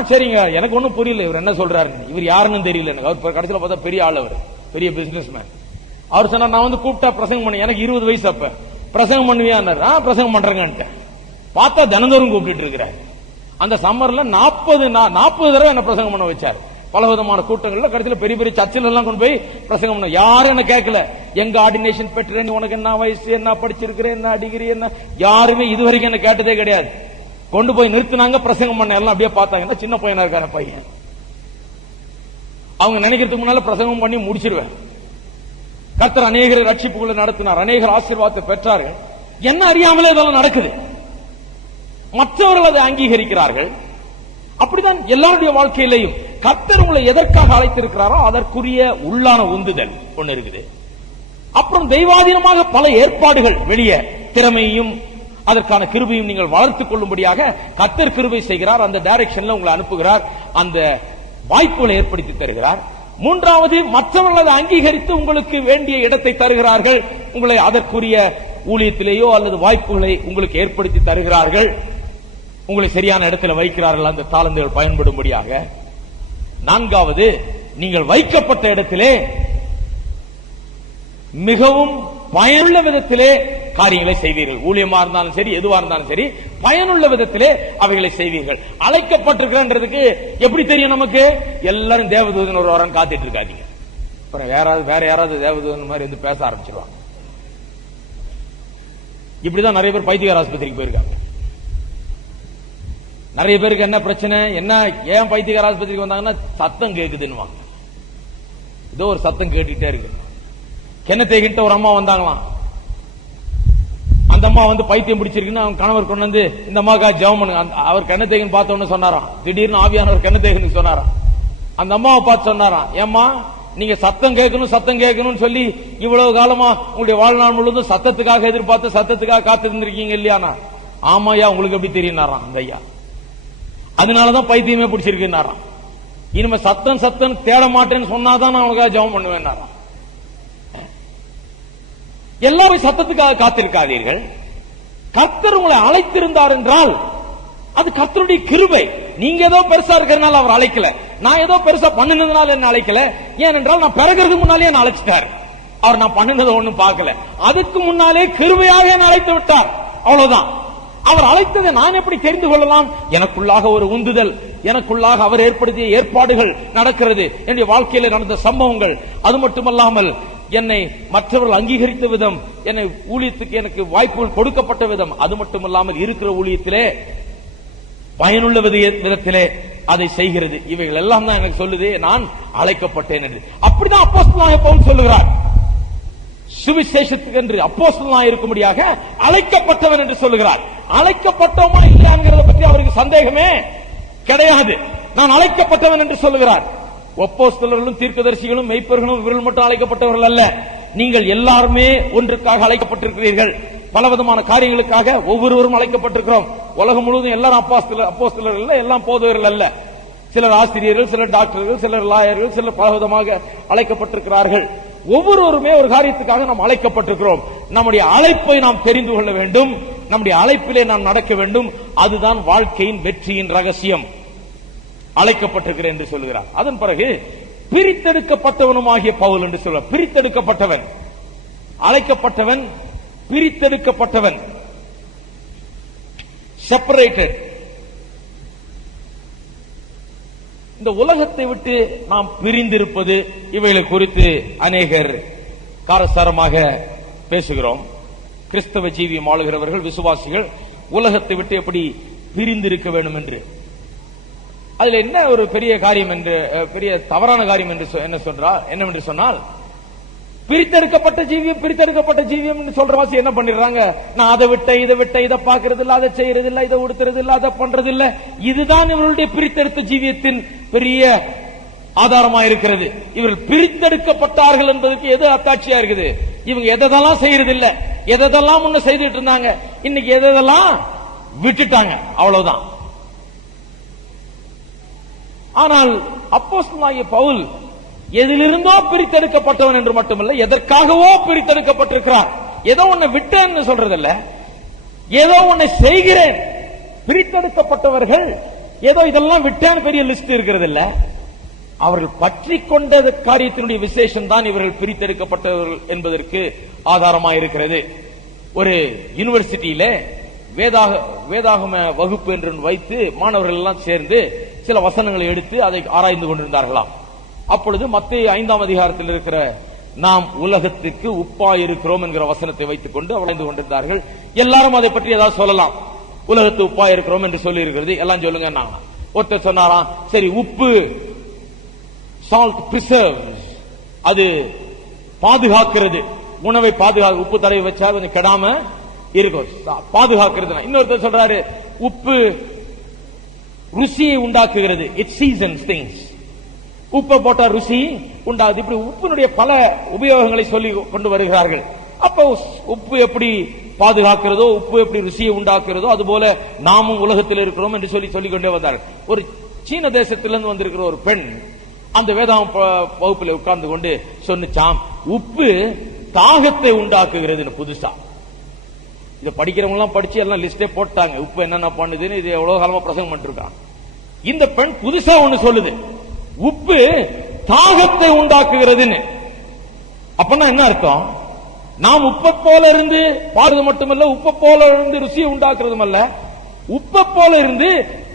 சரிங்க, எனக்கு ஒன்னும் புரியல இவர் என்ன சொல்றாரு, இவர் யாருன்னு தெரியல எனக்கு. அவர் கடைசியில பார்த்தா பெரிய ஆள், அவர் பெரிய பிசினஸ் மேன். அவர் சொன்னார், நான் வந்து கூப்பிட்டா பிரசங்கம் பண்ண, எனக்கு 20 வயசு, அப்ப பிரசங்கம் பண்ணுவியா? பிரசங்கம் பண்றேங்க. பார்த்தா தினந்தோறும் கூப்பிட்டு இருக்கிறார். அந்த சம்மர்ல 40 தடவை என்ன பிரசங்கம் பண்ண வச்சார். பல விதமான கூட்டங்கள்ல, கடைசியில பெரிய பெரிய சர்ச்சில் எல்லாம் கொண்டு போய் பிரசங்கம் பண்ண. யாரும் என்ன கேட்கல, எங்க ஆர்டினேஷன் பெற்றேன், உனக்கு என்ன வயசு, என்ன படிச்சிருக்கிறேன், என்ன டிகிரி, என்ன, யாருமே இதுவரைக்கும் என்ன கேட்டதே கிடையாது. கொண்டு போய் நிறுத்தினாங்க, பிரசங்கம் பண்ண. எல்லாம் அப்படியே பார்த்தாங்கன்னா சின்ன பையனா இருக்கான பையன். அவங்க நினைக்கிறதுக்கு முன்னால பிரசங்கம் பண்ணி முடிச்சிருவேன். கர்த்தர் அநேகரை ரட்சிப்புகளை நடத்தினார், அநேகர் ஆசீர்வாதத்தை பெற்றார்கள். என்ன அறியாமலே இதெல்லாம் நடக்குது. மற்றவர்கள் அதை அங்கீகரிக்கிறார்கள். அப்படிதான் எல்லாருடைய வாழ்க்கையிலையும் கர்த்தர் உங்களை எதற்காக அழைத்திருக்கிறாரோ அதற்குரிய உள்ளான உந்துதல் ஒன்னு இருக்குது. அப்புறம் தெய்வாதீனமாக பல ஏற்பாடுகள், வெளியே திறமையும் அதற்கான கிருபையும் நீங்கள் வளர்த்துக் கொள்ளும்படியாக கர்த்தர் கிருபை செய்கிறார். அந்த டைரக்ஷன்ல உங்களை அனுப்புகிறார், அந்த வாய்ப்புகளை ஏற்படுத்தி தருகிறார். மூன்றாவது, மற்றவர்கள் அதை அங்கீகரித்து உங்களுக்கு வேண்டிய இடத்தை தருகிறார்கள். உங்களை அதற்குரிய ஊழியத்திலேயோ அல்லது வாய்ப்புகளை உங்களுக்கு ஏற்படுத்தி தருகிறார்கள். உங்களை சரியான இடத்துல வைக்கிறார்கள், அந்த தாளந்துகள் பயன்படும்படியாக. நான்காவது, நீங்கள் வைக்கப்பட்ட இடத்திலே மிகவும் பயனுள்ள விதத்திலே காரியங்களை செய்வீர்கள். ஊழியமா இருந்தாலும் சரி, எதுவா இருந்தாலும் சரி, பயனுள்ள விதத்திலே அவைகளை செய்வீர்கள். அழைக்கப்பட்டிருக்கிறதுக்கு எப்படி தெரியும் நமக்கு? எல்லாரும் தேவதூதன் ஒரு வாரம் காத்துட்டு இருக்காதீங்க. அப்புறம் வேற யாராவது தேவதூதன் மாதிரி வந்து பேச ஆரம்பிச்சிருவாங்க. இப்படிதான் நிறைய பேர் பைத்தியக்கார ஆஸ்பத்திரிக்கு போயிருக்காங்க. நிறைய பேருக்கு என்ன பிரச்சனை, என்ன ஏன் பைத்தியக்கார ஆஸ்பத்திரிக்கு வந்தாங்கன்னா, சத்தம் கேக்குதுன்னு. ஏதோ ஒரு சத்தம் கேட்டுட்டே இருக்கு. கென்னத்தேகிட்ட ஒரு அம்மா வந்தாங்களாம். அந்த அம்மா வந்து பைத்தியம் பிடிச்சிருக்குன்னு அவங்க கணவர் கொண்டு வந்து இந்த அம்மாக்கா ஜெபம் பண்ணுங்க. அவர் கென்னத்தேகன் பார்த்தோன்னு சொன்னாராம். திடீர்னு ஆவியானவர் கென்னத்தேகன் சொன்னாராம். அந்த அம்மாவை பார்த்து சொன்னாராம், ஏம்மா நீங்க சத்தம் கேட்கணும் சொல்லி இவ்வளவு காலமா உங்களுடைய வாழ்நாள் முழுவதும் சத்தத்துக்காக எதிர்பார்த்து சத்தத்துக்காக காத்து இருந்திருக்கீங்க இல்லையானா? ஆமாயா, உங்களுக்கு எப்படி தெரியும்னாராம் அந்த ஐயா. அதனாலதான் பைத்தியமே பிடிச்சிருக்குன்னாராம். இனிமே சத்தம் தேட மாட்டேன்னு சொன்னாதான் நான் உனக்காக ஜெபம் பண்ணுவேன். எல்லாரும் சத்தத்துக்காக காத்திருக்காதீர்கள். கர்த்தர் உங்களை அழைத்திருந்தார் என்றால் அது கர்த்தருடைய கிருபை. நீங்க ஏதோ பெருசா இருக்கிறதுனால அவர் அழைக்கல, நான் ஏதோ பெருசா பண்ணினதுனால என்ன அழைக்கல. ஏனென்றால் நான் பிறகுறதுக்கு முன்னாலே என்ன அழைச்சிட்டார். அவர் நான் பண்ணினதை ஒண்ணும் பார்க்கல, அதுக்கு முன்னாலே கிருபையாக என்ன அழைத்து விட்டார். அவ்வளவுதான். அவர் அழைத்ததை நான் எப்படி தெரிந்து கொள்ளலாம்? எனக்குள்ளாக ஒரு உந்துதல், எனக்குள்ளாக அவர் ஏற்படுத்திய ஏற்பாடுகள் நடக்கிறது, என்னுடைய வாழ்க்கையில நடந்த சம்பவங்கள். அது மட்டுமல்லாமல் என்னை மற்றவர்கள் அங்கீகரித்த விதம், என்னை ஊழியத்துக்கு எனக்கு வாய்ப்புகள் கொடுக்கப்பட்ட விதம், அது மட்டுமல்லாமல் இருக்கிற ஊழியத்திலே பயனுள்ள விதத்திலே அதை செய்கிறது. இவைகள் எல்லாம் தான் எனக்கு சொல்லுது நான் அழைக்கப்பட்டேன் என்று. அப்படிதான் அப்போஸ்தலனாகிய பவுல் சொல்லுகிறார். சுவிசேஷத்துக்கு என்று அப்போஸ்தலனாக இருக்கும்படியாக அழைக்கப்பட்டவன் என்று சொல்லுகிறார். அழைக்கப்பட்டவமா இல்லையாங்கிறத பற்றி அவருக்கு சந்தேகமே கிடையாது. நான் அழைக்கப்பட்டவன் என்று சொல்லுகிறார். அப்போஸ்தலர்களும் தீர்க்கதரிசிகளும் மெய்ப்பர்களும் இவர்கள் மட்டும் அழைக்கப்பட்டவர்கள் அல்ல. நீங்கள் எல்லாருமே ஒன்றுக்காக அழைக்கப்பட்டிருக்கிறீர்கள். பலவிதமான காரியங்களுக்காக ஒவ்வொருவரும் அழைக்கப்பட்டிருக்கிறோம். உலகம் முழுவதும் எல்லாரும் அப்போஸ்தலர்கள் அல்ல, எல்லாம் போதகர்கள் அல்ல. சிலர் ஆசிரியர்கள், சிலர் டாக்டர்கள், சிலர் லாயர்கள், சிலர் பலவிதமாக அழைக்கப்பட்டிருக்கிறார்கள். ஒவ்வொருவருமே ஒரு காரியத்துக்காக நாம் அழைக்கப்பட்டிருக்கிறோம். நம்முடைய அழைப்பை நாம் தெரிந்து கொள்ள வேண்டும், நம்முடைய அழைப்பிலே நாம் நடக்க வேண்டும். அதுதான் வாழ்க்கையின் வெற்றியின் ரகசியம். அழைக்கப்பட்டிருக்கிறேன் என்று சொல்லுகிறார். அதன் பிறகு பிரித்தெடுக்கப்பட்டவனுமாகிய பவுல் என்று சொல்ல. பிரித்தெடுக்கப்பட்டவன், அழைக்கப்பட்டவன், பிரித்தெடுக்கப்பட்டவன், செப்பரேட்டட். இந்த உலகத்தை விட்டு நாம் பிரிந்திருப்பது, இவைகளை குறித்து அநேகர் காரசாரமாக பேசுகிறோம். கிறிஸ்தவ ஜீவியம் ஆளுகிறவர்கள், விசுவாசிகள் உலகத்தை விட்டு எப்படி பிரிந்திருக்க வேண்டும் என்று. அதுல என்ன ஒரு பெரிய காரியம் என்று, பெரிய தவறான காரியம் என்று என்னவென்று சொன்னால், பிரித்தெடுக்கப்பட்ட ஜீவியம் சொல்ற வாசி என்ன பண்ணிடுறாங்க, நான் அதை விட்ட இதை பாக்குறது இல்ல, அதை செய்யறது இல்ல, இதை உடுத்துறது இல்ல, அதை பண்றது இல்ல. இதுதான் இவர்களுடைய பிரித்தெடுத்த ஜீவியத்தின் பெரிய ஆதாரமா இருக்கிறது. இவர்கள் பிரித்தெடுக்கப்பட்டார்கள் என்பதற்கு எது அத்தாட்சியா இருக்குது? இவங்க எதெல்லாம் செய்யறது இல்ல, எதெல்லாம் முன்ன செய்துட்டு இருந்தாங்க, இன்னைக்கு எதெல்லாம் விட்டுட்டாங்க, அவ்வளவுதான். ஆனால் அப்போஸ்தலனாகிய பவுல் எதிலிருந்தோ பிரித்தெடுக்கப்பட்டவன் என்று மட்டுமல்ல, எதற்காகவோ பிரித்தெடுக்கப்பட்டிருக்கிறார். ஏதோ ஒன்னை விட்டேன்னு சொல்றதில்ல, ஏதோ ஒன்னை செய்கிறேன். பிரித்தெடுக்கப்பட்டவர்கள் ஏதோ இதெல்லாம் விட்டேன்னு பெரிய லிஸ்ட் இருக்கிறது இல்ல, அவர்கள் பற்றி கொண்ட காரியத்தினுடைய விசேஷம் தான் இவர்கள் பிரித்தெடுக்கப்பட்டவர்கள் என்பதற்கு ஆதாரமாயிருக்கிறது. ஒரு யூனிவர்சிட்டியில வேதாகம வகுப்பு என்று வைத்து மாணவர்கள் எல்லாம் சேர்ந்து சில வசனங்களை எடுத்து அதை ஆராய்ந்து கொண்டிருந்தார்களாம். அப்பொழுது மத்தேயு 5ஆம் அதிகாரத்தில் இருக்கிற நாம் உலகத்துக்கு உப்பாய் இருக்கிறோம் என்கிற வசனத்தை வைத்துக் கொண்டு ஆராய்ந்து கொண்டிருந்தார்கள். எல்லாரும் அதை பற்றி ஏதாவது சொல்லலாம். உலகத்து உப்பாய் இருக்கிறோம் என்று சொல்லி இருக்கிறது, எல்லாம் சொல்லுங்க. ஒருத்தர் சொன்னாராம், சரி, உப்பு சால்ட் பிரிசர்வ்ஸ், அது பாதுகாக்கிறது, உணவை பாதுகாக்க, உப்பு தடவை வச்சா கொஞ்சம் கெடாம இருக்கும், பாதுகாக்கிறது. இன்னொருத்தர் சொல்றாரு, உப்பு ருசியை உண்டாக்குகிறது, இட் சீசன்ஸ் திங்ஸ், உப்பை போட்டா ருசி உண்டாகுது. இப்படி உப்பினுடைய பல உபயோகங்களை சொல்லி கொண்டு வருகிறார்கள். அப்ப உப்பு எப்படி பாதுகாக்கிறதோ, உப்பு எப்படி ருசியை உண்டாக்குறதோ, அதுபோல நாமும் உலகத்தில் இருக்கிறோம் என்று சொல்லிக் கொண்டே வந்தார்கள். ஒரு சீன தேசத்திலிருந்து வந்திருக்கிற ஒரு பெண் அந்த வேதாகம் வகுப்பில் உட்கார்ந்து கொண்டு சொன்னிச்சாம், உப்பு தாகத்தை உண்டாக்குகிறது. புதுசா இதை படிக்கிறவங்க எல்லாம் படிச்சு எல்லாம் லிஸ்டே போட்டாங்க, உப்பு என்னென்ன பண்ணுதுன்னு. இது எவ்வளவு காலமா பிரசங்கம் பண்ணிருக்காங்க. இந்த பெண் புதுசா ஒண்ணு சொல்லுது, உப்பு தாகத்தை உண்டாக்குகிறதுன்னு. அப்பனா என்ன அர்த்தம்? நாம் உப்பை போல இருந்து பாடுறது மட்டுமல்ல, உப்பை போல இருந்து ருசியை உண்டாக்குறதும் அல்ல, உப்பை போல இருந்து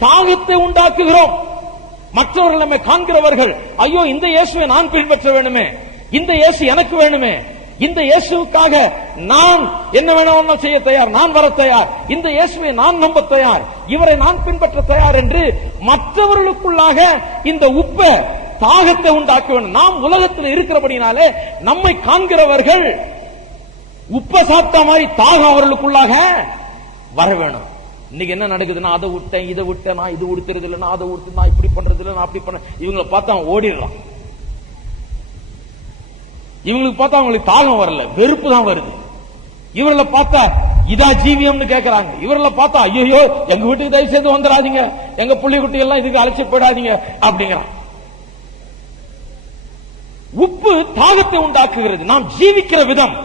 தாகத்தை உண்டாக்குகிறோம். மற்றவர்கள் நம்மை காண்கிறவர்கள், ஐயோ இந்த இயேசுவை நான் பின்பற்ற வேணுமே, இந்த இயேசு எனக்கு வேணுமே, இந்த இயேசுக்காக நான் என்ன வேணாலும் செய்ய தயார், நான் வர தயார், இந்த இயேசுவை நான் நம்ப தயார், இவரை நான் பின்பற்ற தயார் என்று மற்றவர்களுக்குள்ளாக இந்த உப்பை தாகத்தை உண்டாக்க வேண்டும். நாம் உலகத்தில் இருக்கிறபடினாலே நம்மை காண்கிறவர்கள் உப்பை சாப்பிட்ட மாதிரி தாகம் அவர்களுக்குள்ளாக வர வேணும். இன்னைக்கு என்ன நடக்குதுன்னா, அதை விட்டேன், இதை விட்டேன், நான் இது உடுத்துறது இல்லை, நான் அதை உடுத்து, நான் இப்படி பண்றது இல்லை, நான் அப்படி பண்ண, இவங்களை பார்த்தா அவன் ஓடிடலாம். இவங்களுக்கு பார்த்தா அவங்களுக்கு தாகம் வரல, வெறுப்பு தான் வருது. இவர்களை பார்த்தா இதா ஜீவியம்னு கேட்கிறாங்க. இவர்களை பார்த்தா ஐயோ எங்க வீட்டுக்கு தயவு செய்து வந்துடாதீங்க, எங்க புள்ளி குட்டி எல்லாம் இதுக்கு அழைச்சி போயிடாதீங்க அப்படிங்கிறான். உப்பு தாகத்தை உண்டாக்குகிறது. நாம் ஜீவிக்கிற விதம்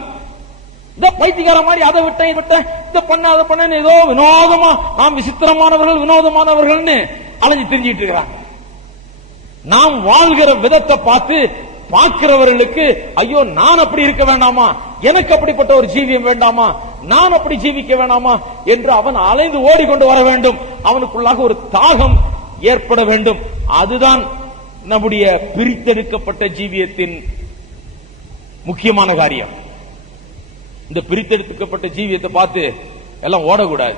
இந்த பைத்தியக்கார மாதிரி அதை விட்டேன் இதை பண்ண அதை பண்ண ஏதோ வினோதமா நாம் விசித்திரமானவர்கள் வினோதமானவர்கள்னு அலைஞ்சு தெரிஞ்சிட்டு இருக்கிறாங்க. நாம் வாழ்கிற விதத்தை பார்த்து பார்க்கிறவர்களுக்கு ஐயோ நான் அப்படி இருக்க வேண்டாமா, எனக்கு அப்படிப்பட்ட ஒரு ஜீவியம் வேண்டாமா, நான் அப்படி ஜீவிக்க வேண்டாமா என்று அவன் அலைந்து ஓடிக்கொண்டு வர வேண்டும். அவனுக்குள்ளாக ஒரு தாகம் ஏற்பட வேண்டும். அதுதான் நம்முடைய பிரித்தெடுக்கப்பட்ட ஜீவியத்தின் முக்கியமான காரியம். இந்த பிரித்தெடுக்கப்பட்ட ஜீவியத்தை பார்த்து எல்லாம் ஓடக்கூடாது.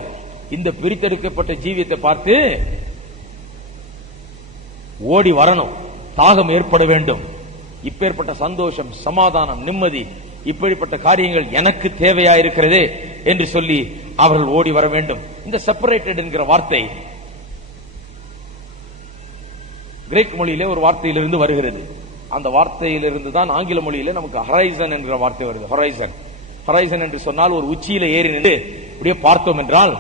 இந்த பிரித்தெடுக்கப்பட்ட ஜீவியத்தை பார்த்து ஓடி வரணும், தாகம் ஏற்பட வேண்டும். இப்பேற்பட்ட சந்தோஷம், சமாதானம், நிம்மதி, இப்படிப்பட்ட காரியங்கள் எனக்கு தேவையாயிருக்கிறதே என்று சொல்லி அவர்கள் ஓடி வர வேண்டும். இந்த செப்பரேட்டட் என்கிற வார்த்தை கிரேக் மொழியிலே ஒரு வார்த்தையிலிருந்து வருகிறது. அந்த வார்த்தையிலிருந்து தான் ஆங்கில மொழியிலே நமக்கு ஹரைசன் என்கிற வார்த்தை வருது. ஹரைசன் ஹரைசன் என்று சொன்னால் ஒரு உச்சியில ஏறி நின்று இப்படியே பார்த்தோம் என்றால்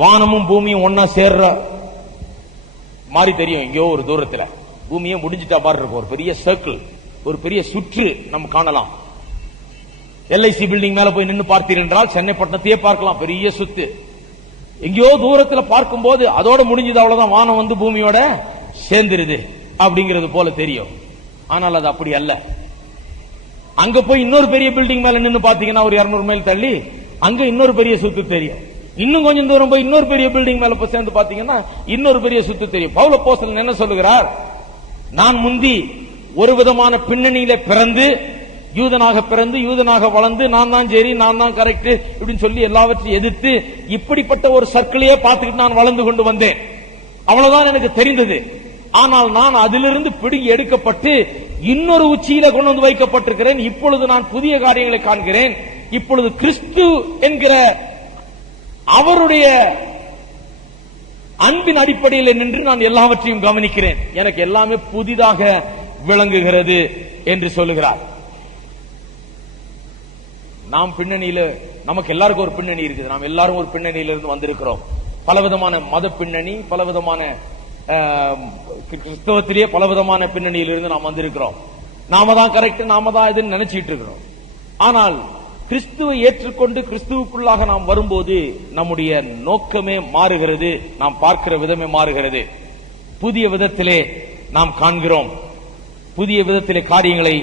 வானமும் பூமியும் ஒன்னா சேர்ற மாதிரி தெரியும். எங்கேயோ ஒரு தூரத்துல பூமியை முடிஞ்சிட்டா மாதிரி இருக்கும். ஒரு பெரிய சர்க்கிள், ஒரு பெரிய சுற்று நம்ம காணலாம். எல்ஐசி பில்டிங் மேல போய் நின்று பார்த்தீர்கள் என்றால் சென்னை பட்டணத்தையே பார்க்கலாம், பெரிய சுத்து. எங்கேயோ தூரத்துல பார்க்கும் போது அதோட முடிஞ்சது, அவ்வளவுதான், வானம் வந்து பூமியோட சேர்ந்துருது அப்படிங்கிறது போல தெரியும். ஆனால் அது அப்படி அல்ல. அங்க போய் இன்னொரு பெரிய பில்டிங் மேல நின்று பாத்தீங்கன்னா ஒரு 200 மைல் தள்ளி அங்க இன்னொரு பெரிய சுத்து தெரியும். இன்னும் கொஞ்சம் தூரம் போய் இன்னொரு பெரிய பில்டிங் மேல போய் சேர்ந்து பாத்தீங்கன்னா இன்னொரு பெரிய சுத்து தெரியும். பவுல் அப்போஸ்தலன் என்ன சொல்லுகிறார்? நான் முந்தி ஒரு விதமான பின்னணியில பிறந்து யூதனாக பிறந்து யூதனாக வளர்ந்து நான் தான் சரி, நான் தான் கரெக்ட் இப்படின்னு சொல்லி எல்லாவற்றையும் எதிர்த்து இப்படிப்பட்ட ஒரு சர்க்கிளையே பார்த்துக்கிட்டு நான் வளர்ந்து கொண்டு வந்தேன். அவ்வளவுதான் எனக்கு தெரிந்தது. ஆனால் நான் அதிலிருந்து பிடுங்கி எடுக்கப்பட்டு இன்னொரு உச்சியில கொண்டு வந்து வைக்கப்பட்டிருக்கிறேன். இப்பொழுது நான் புதிய காரியங்களை காண்கிறேன். இப்பொழுது கிறிஸ்து என்கிற அவருடைய அன்பின் அடிப்படையில் நின்று நான் எல்லாவற்றையும் கவனிக்கிறேன். எனக்கு எல்லாமே புதிதாக விளங்குகிறது என்று சொல்லுகிறார். நாம் பின்னணியில நமக்கு எல்லாருக்கும் ஒரு பின்னணி இருக்குது. நாம் எல்லாரும் ஒரு பின்னணியிலிருந்து வந்திருக்கிறோம். பலவிதமான மத பின்னணி, பலவிதமான கிறிஸ்தவத்திலேயே பலவிதமான பின்னணியிலிருந்து நாம் வந்திருக்கிறோம். நாம தான் கரெக்ட், நாம தான் இதுன்னு நினைச்சிட்டு இருக்கிறோம். ஆனால் கிறிஸ்துவை ஏற்றுக்கொண்டு கிறிஸ்துவுக்குள்ளாக நாம் வரும்போது நம்முடைய நோக்கமே மாறுகிறது. நாம் பார்க்கிற விதமே மாறுகிறது. புதிய விதத்திலே நாம் காண்கிறோம். புதிய விதத்திலே காரியங்களை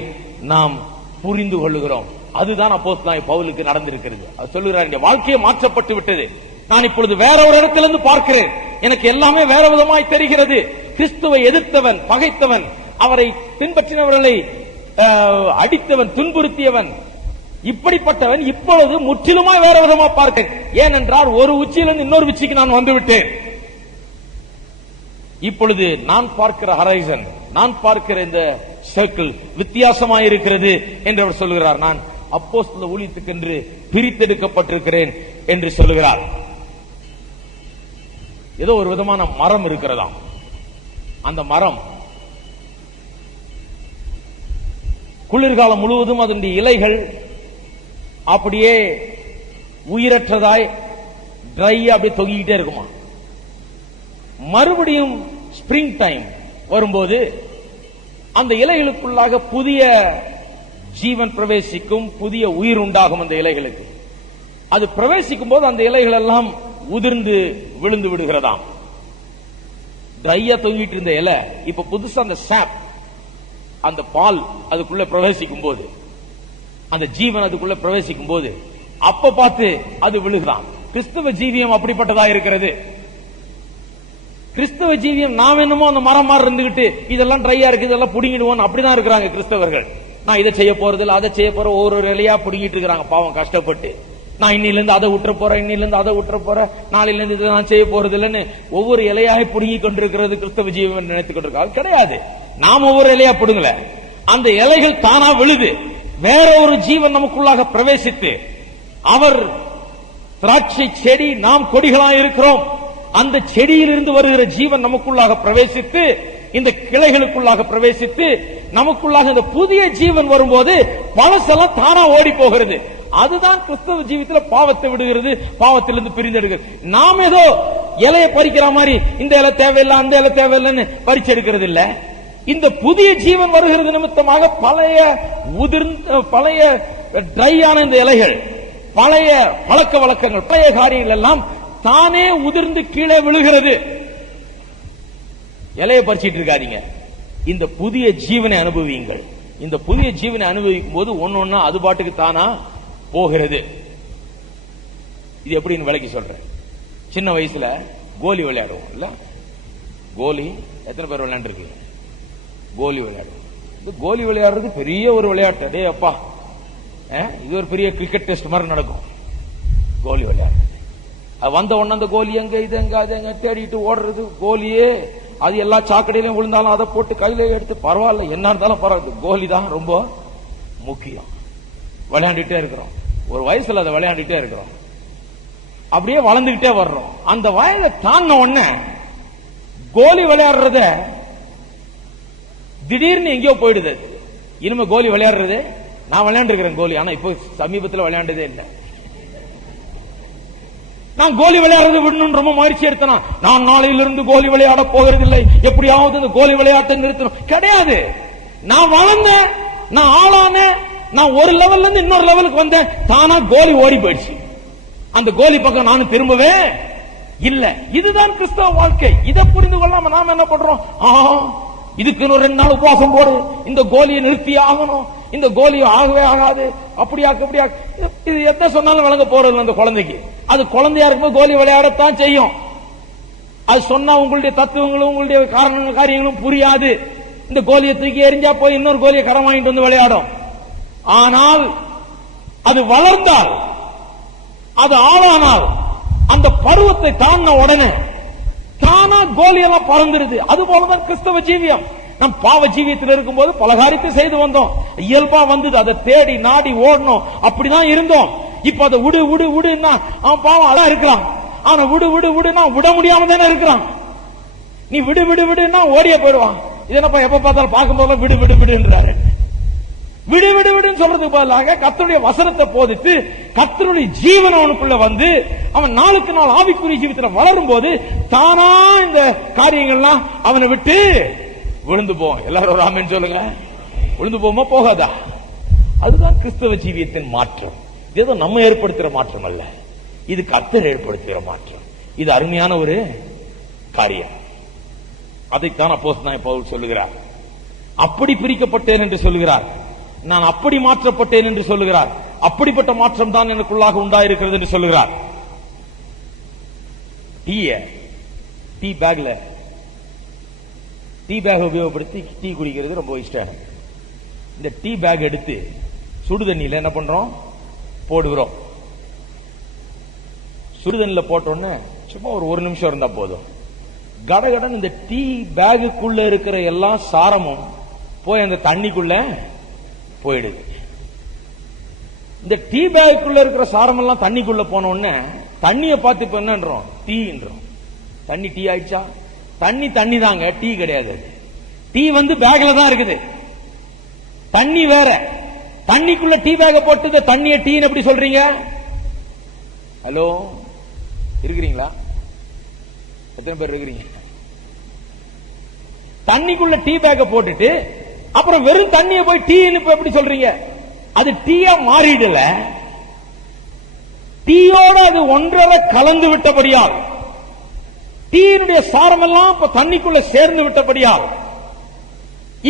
நாம் புரிந்து கொள்ளுகிறோம். அதுதான் அப்போஸ்தலனாகிய பவுலுக்கு நடந்திருக்கிறது. அவர் சொல்லுகிறார், என் வாழ்க்கையை மாற்றப்பட்டு விட்டது. நான் இப்பொழுது வேற ஒரு இடத்திலிருந்து பார்க்கிறேன். எனக்கு எல்லாமே வேற விதமாய் தெரிகிறது. கிறிஸ்துவை எதிர்த்தவன், பகைத்தவன், அவரை பின்பற்றினவர்களை அடித்தவன், துன்புறுத்தியவன், இப்படிப்பட்டவன் இப்பொழுது முற்றிலுமாய் வேற விதமா பார்க்கிறேன். ஏனென்றால் ஒரு உச்சியிலிருந்து இன்னொரு உச்சிக்கு நான் வந்துவிட்டேன். இப்பொழுது நான் பார்க்கிற ஹரைசன், நான் பார்க்கிற இந்த சர்க்கிள் வித்தியாசமாயிருக்கிறது என்று அவர் சொல்லுகிறார். நான் அப்போஸ்தல ஊழியத்துக்கென்று பிரித்தெடுக்கப்பட்டிருக்கிறேன் என்று சொல்லுகிறார். ஏதோ ஒரு விதமான மரம் இருக்கிறதாம். அந்த மரம் குளிர்காலம் முழுவதும் அதனுடைய இலைகள் அப்படியே உயிரற்றதாய் ட்ரையா அப்படியே தொங்கிக்கிட்டே இருக்குமா. மறுபடியும் ஸ்பிரிங் டைம் வரும்போது அந்த இலைகளுக்குள்ளாக புதிய ஜீவன் பிரவேசிக்கும், புதிய உயிர் உண்டாகும். அந்த இலைகளுக்கு அது பிரவேசிக்கும் போது அந்த இலைகள் எல்லாம் உதிர்ந்து விழுந்து விடுகிறதாம். ட்ரையா தொங்கிட்டு இருந்த இலை இப்ப புதுசா அந்த சாப், அந்த பால் அதுக்குள்ள பிரவேசிக்கும் போது, அந்த ஜீவன் அதுக்குள்ள பிரவேசிக்கும் போது அப்ப பார்த்து அது விழுகிறான். கிறிஸ்தவ ஜீவியம் அப்படிப்பட்டதா இருக்கிறது. கிறிஸ்தவ ஜீவியம் நாம் என்னமோ அந்த மரம் மாதிரி இருந்துகிட்டு இதெல்லாம் ட்ரையா இருக்கு, இதெல்லாம் புடுங்கிடுவோம் அப்படிதான் இருக்கிறாங்க கிறிஸ்தவர்கள். நான் இதை செய்ய போறது இல்லை, அதை செய்ய போற, ஒரு இலையா புடுங்கிட்டு இருக்கிறாங்க பாவம் கஷ்டப்பட்டு. நான் இன்னில இருந்து அதை விட்டுற போறேன், இன்னில இருந்து அதை விட்டுற போறேன், நாளையில இருந்து இதை நான் செய்ய போறது இல்லைன்னு ஒவ்வொரு இலையாக புடுங்கி கொண்டிருக்கிறது கிறிஸ்தவ ஜீவன் நினைத்துக் கொண்டிருக்காங்க. கிடையாது. நாம் ஒவ்வொரு இலையா புடுங்கல, அந்த இலைகள் தானா விழுது. வேற ஒரு ஜீவன் நமக்குள்ளாக பிரவேசித்து, அவர் திராட்சை செடி, நாம் கொடிகளாக இருக்கிறோம். அந்த செடியிலிருந்து வருகிற ஜீவன் நமக்குள்ளாக பிரவேசித்து, இந்த கிளைகளுக்குள்ளாக பிரவேசித்து, நமக்குள்ளாக இந்த புதிய ஜீவன் வரும்போது பழசெல்லாம் தானா ஓடி போகிறது. அதுதான் கிறிஸ்தவ ஜீவியத்தில் பாவத்தை விடுகிறது, பாவத்திலிருந்து பிரிந்தெடுக்கிறது. நாம் ஏதோ இலையை பறிக்கிற மாதிரி இந்த இலை தேவையில்லை, அந்த இலை தேவையில்லைன்னு பறிச்சு எடுக்கிறது இல்ல. இந்த புதிய ஜீவன் வருகிறது நிமித்தமாக பழைய உதிர்ந்த, பழைய ட்ரையான இந்த இலைகள், பழைய பழக்க வழக்கங்கள், பழைய காரியங்கள் எல்லாம் தானே உதிர்ந்து கீழே விழுகிறது. இலையை பறிச்சிட்டு இருக்காதீங்க, இந்த புதிய ஜீவனை அனுபவியுங்கள். இந்த புதிய ஜீவனை அனுபவிக்கும் போது ஒன்னொன்னா அது பாட்டுக்கு தானா போகிறது. இது எப்படின்னு விளக்கி சொல்றேன். சின்ன வயசுல கோலி விளையாடுவோம் இல்ல, கோலி எத்தனை பேர் விளையாண்டுருக்கு? கோலி விளையாடுவோம். கோலி விளையாடுறது பெரிய ஒரு விளையாட்டு. டே அப்பா, இது ஒரு பெரிய கிரிக்கெட் டெஸ்ட் மாதிரி நடக்கும் கோலி விளையாடுறது. வந்த உடனே அந்த கோலி எங்க, இது எங்க, அது எங்க தேடிட்டு ஓடுறது. கோலியே அது எல்லா சாக்கடையிலும் விழுந்தாலும் அதை போட்டு கையில எடுத்து பரவாயில்ல, என்ன இருந்தாலும் பரவாயில்ல, கோலி தான் ரொம்ப முக்கியம். விளையாண்டுட்டே இருக்கிறோம். ஒரு வயசுல அதை விளையாண்டுட்டே இருக்கிறோம். அப்படியே வளர்ந்துகிட்டே வர்றோம். அந்த வயதை தாண்டின உடனே கோலி விளையாடுறத திடீர்னு எங்கேயோ போயிடுது. இனிமே கோலி விளையாடுறது, நான் விளையாண்டுருக்கிறேன் கோலி, ஆனா இப்போ சமீபத்தில் விளையாண்டதே இல்லை. நான் கோலி விளையாடுறது விடணும் ரொம்ப முயற்சி எடுத்தனா, நான் நாளையிலிருந்து கோலி விளையாட போகிறதில்லை, எப்படியாவது இந்த கோலி விளையாட்டை நிறுத்தணும். கிடையாது. நான் வளர்ந்தேன், நான் ஆளான, நான் ஒரு லெவல்ல இருந்து இன்னொரு லெவலுக்கு வந்தேன். தானா கோலி ஓடி போயிடுச்சு. அந்த கோலி பக்கம் நானும் திரும்பவே இல்ல. இதுதான் கிறிஸ்தவ வாழ்க்கை. இதை புரிந்து கொள்ளாம நாம என்ன பண்றோம்? இதுக்கு இன்னும் 2 நாள் உபவாசம் போடு, இந்த கோலியை நிறுத்தி ஆகணும், இந்த கோலி ஆகவே ஆகாது, அப்படியாக்கு அப்படியாக்கு. இது எத்தனை சொன்னாலும் வழங்க போறது அந்த குழந்தைக்கு. அது குழந்தையா இருக்கும்போது கோலி விளையாடத்தான் செய்யும். அது சொன்னா உங்களுடைய தத்துவங்களும் உங்களுடைய காரணங்களும் காரியங்களும் புரியாது. இந்த கோலியை தூக்கி எரிஞ்சா போய் இன்னொரு கோலியை கடன் வாங்கிட்டு வந்து விளையாடும். ஆனால் அது வளர்ந்தால், அது ஆளானால், அந்த பருவத்தை தாண்டின உடனே தானா கோலியெல்லாம் பறந்துருது. அது போலதான் கிறிஸ்தவ ஜீவியம். நம் பாவ ஜீவியத்தில் இருக்கும்போது பல காரியத்தை செய்து வந்தோம், இயல்பா வந்தது. அதை தேடி நாடி ஓடணும், அப்படிதான் இருந்தோம். இப்ப அதை விடு விடு விடுன்னா அவன் பாவம் அதான் இருக்கிறான். ஆனா விடு விடு விடுனா விட முடியாம தானே இருக்கிறான். நீ விடு விடு விடுன்னா ஓடிய போயிடுவான். இது என்னப்பா எப்ப பார்த்தாலும் பார்க்கும் போது விடு விடு விடுன்றாரு. விடு விடு விடுன்னு சொல்றதுக்கு பதிலாக கர்த்தருடைய வசனத்தை போதித்து கர்த்தருடைய ஜீவன் அவனுக்குள்ள வந்து அவன் நாளுக்கு நாள் ஆவிக்குரிய ஜீவிதத்தில் வளரும் போது தானா இந்த காரியங்கள்லாம் அவனை விட்டு விழுந்து போவோம். எல்லாரும் ஒரு ஆமென் சொல்லுங்க. விழுந்து போமா போகாதா? அதுதான் கிறிஸ்தவ ஜீவியத்தின் மாற்றம். ஏதோ நம்ம ஏற்படுத்துற மாற்றம் அல்ல, இது கர்த்தர் ஏற்படுத்துகிற மாற்றம். இது அருமையான ஒரு காரியம். அதைத்தான் அப்போஸ்தலனாகிய பவுல் சொல்லுகிறார். அப்படி பிரிக்கப்பட்டேன் என்று சொல்லுகிறார், நான் அப்படி மாற்றப்பட்டேன் என்று சொல்லுகிறார். அப்படிப்பட்ட மாற்றம் தான் எனக்குள்ளாக உண்டாயிருக்கிறது என்று சொல்லுகிறார். டீ பேக்ல டீ பேக் உபயோகப்படுத்தி டீ குடிக்கிறது ரொம்ப இஷ்டம். இந்த டீ பேக் எடுத்து சுடுதண்ணியில் என்ன பண்றோம், போடுகிறோம். சுடுதண்ணில போட்டோன்னு சும்மா ஒரு நிமிஷம் இருந்தா போதும், கடகடன் இந்த டீ பேகுக்குள்ள இருக்கிற எல்லா சாரமும் போய் அந்த தண்ணிக்குள்ள போயிடுது. இந்த டீ பேக்குள்ள இருக்கிற சாரம் எல்லாம் தண்ணிக்குள்ள போன உடனே தண்ணியை பார்த்து இப்ப என்னன்றோம், டீன்றோம். தண்ணி டீ ஆயிடுச்சா? தண்ணி தண்ணி தாங்க, டீ கிடையாது. டீ வந்து பேக்ல தான் இருக்குது, தண்ணி வேற. தண்ணிக்குள்ள டீ பேக போட்டு தண்ணியை டீன்னு எப்படி சொல்றீங்க? ஹலோ, இருக்கிறீங்களா? எத்தனை பேர் இருக்கிறீங்க? தண்ணிக்குள்ள டீ பேக போட்டுட்டு அப்புறம் வெறும் தண்ணியை போய் டீன்னு எப்படி சொல்றீங்க? அது டீயா மாறிடல, டீயோட அது ஒன்றரை கலந்து விட்டபடியால், டீயினுடைய சாரம் எல்லாம் இப்ப தண்ணிக்குள்ள சேர்ந்து விட்டபடியால்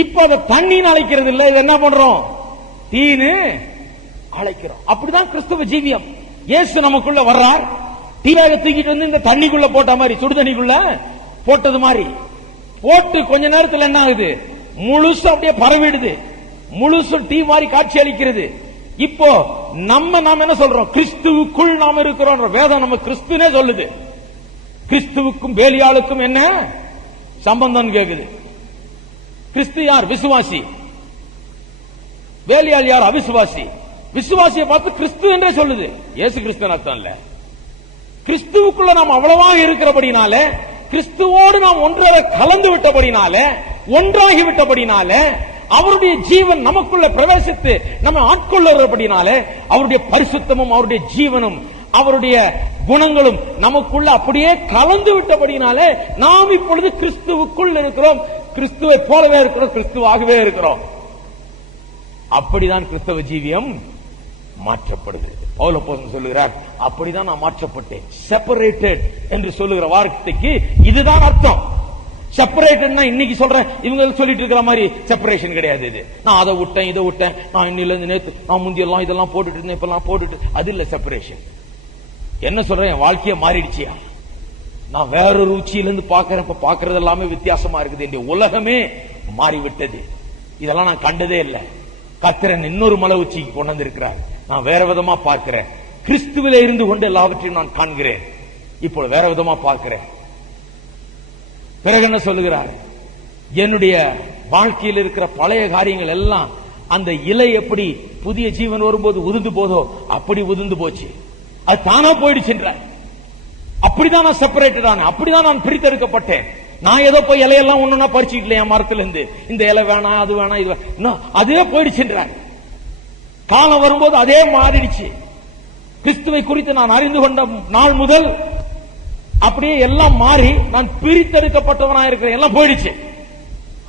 இப்ப அதை தண்ணின்னு அழைக்கிறது இல்ல, இது என்ன பண்றோம், டீன்னு அழைக்கிறோம். அப்படிதான் கிறிஸ்தவ ஜீவியம். இயேசு நமக்குள்ள வர்றார், டீ பேக தூக்கிட்டு வந்து இந்த தண்ணிக்குள்ள போட்ட மாதிரி, சுடு தண்ணிக்குள்ள போட்டது மாதிரி போட்டு கொஞ்ச நேரத்தில் என்ன ஆகுது, முழுசு அப்படியே பரவிடுது, முழுசு டீ மாதிரி காட்சி அளிக்கிறது. இப்போ நாம என்ன சொல்றோம், கிறிஸ்துவுக்குள் நாம இருக்கிறோம். வேதம் நம்ம கிறிஸ்துனே சொல்லுது. கிறிஸ்துவுக்கும் பேலியாளுக்கும் என்ன சம்பந்தம் கேக்குது. கிறிஸ்து யார்? விசுவாசி. பேலியாள் யார்? அவிசுவாசி. விசுவாசியை பார்த்து கிறிஸ்து என்றே சொல்லுது. இயேசு கிறிஸ்து அர்த்தம் இல்ல. கிறிஸ்துவுக்குள்ள நாம் அவ்வளவா இருக்கிறபடினால, கிறிஸ்துவோடு நாம் ஒன்றரை கலந்து விட்டபடினால, ஒன்றாகி விட்டபடினால, அவருடைய ஜீவன் நமக்குள்ள பிரவேசித்து நம்ம ஆட்கொள்ளபடினால, அவருடைய பரிசுத்தமும் அவருடைய ஜீவனும் அவருடைய குணங்களும் நமக்குள்ள அப்படியே கலந்து விட்டபடினால நாம் இப்பொழுது கிறிஸ்துவுக்குள் இருக்கிறோம், கிறிஸ்துவை போலவே இருக்கிறோம், கிறிஸ்துவாகவே இருக்கிறோம். அப்படிதான் கிறிஸ்தவ ஜீவியம் மாற்றப்படுது. பவுல் அப்போஸ்தலன் சொல்லுகிறார், அப்படிதான் நான் மாற்றப்பட்டேன். செப்பரேட்டட் என்று சொல்லுகிற வார்த்தைக்கு இதுதான் அர்த்தம். செப்பரேட்டட்னா இன்னைக்கு சொல்றேன், இவங்க சொல்லிட்டு இருக்கிற மாதிரி செப்பரேஷன் கிடையாது. இது நான் அதை விட்டேன், இதை விட்டேன், நான் இன்னில இருந்து நேத்து, நான் முந்தியெல்லாம் இதெல்லாம் போட்டுட்டு இருந்தேன், இப்பெல்லாம் போட்டுட்டு, அது இல்ல செப்பரேஷன். என்ன சொல்றேன், என் வாழ்க்கைய மாறிடுச்சியா, நான் வேறொரு ருச்சியிலிருந்து பாக்கிறேன், இப்ப பாக்குறது எல்லாமே வித்தியாசமா இருக்குது, என்னுடைய உலகமே மாறிவிட்டது, இதெல்லாம் நான் கண்டதே இல்லை. கர்த்தர் இன்னொரு மலை உச்சிக்கு கொண்டு வந்திருக்கிறார், நான் வேற விதமா பார்க்கிறேன், கிறிஸ்துவிலே இருந்து கொண்டு எல்லாவற்றையும் நான் காண்கிறேன், இப்பொழுது வேற விதமா பார்க்கிறேன். பிறகு என்ன சொல்லுகிறார், என்னுடைய வாழ்க்கையில் இருக்கிற பழைய காரியங்கள் எல்லாம் அந்த இலை எப்படி புதிய ஜீவன் வரும்போது உதிர்ந்து போதோ அப்படி உதிர்ந்து போச்சு, அது தானா போயிடுச்சுன்ற. அப்படிதான் நான் செப்பரேட்டட் ஆனேன், அப்படிதான் நான் பிரித்தெடுக்கப்பட்டேன். நான் ஏதோ போய் இலையெல்லாம் ஒண்ணுன்னா பறிச்சுக்கல என் மரத்துல இருந்து, இந்த இலை வேணாம் அது வேணாம் இது வேணாம், அதே போயிடுச்சுன்ற. காலம் வரும்போது அதே மாறிடுச்சு. கிறிஸ்துவை குறித்து நான் அறிந்து கொண்ட நாள் முதல் அப்படியே எல்லாம் மாறி நான் பிரித்தெடுக்கப்பட்டவனா இருக்கிறேன், எல்லாம் போயிடுச்சு,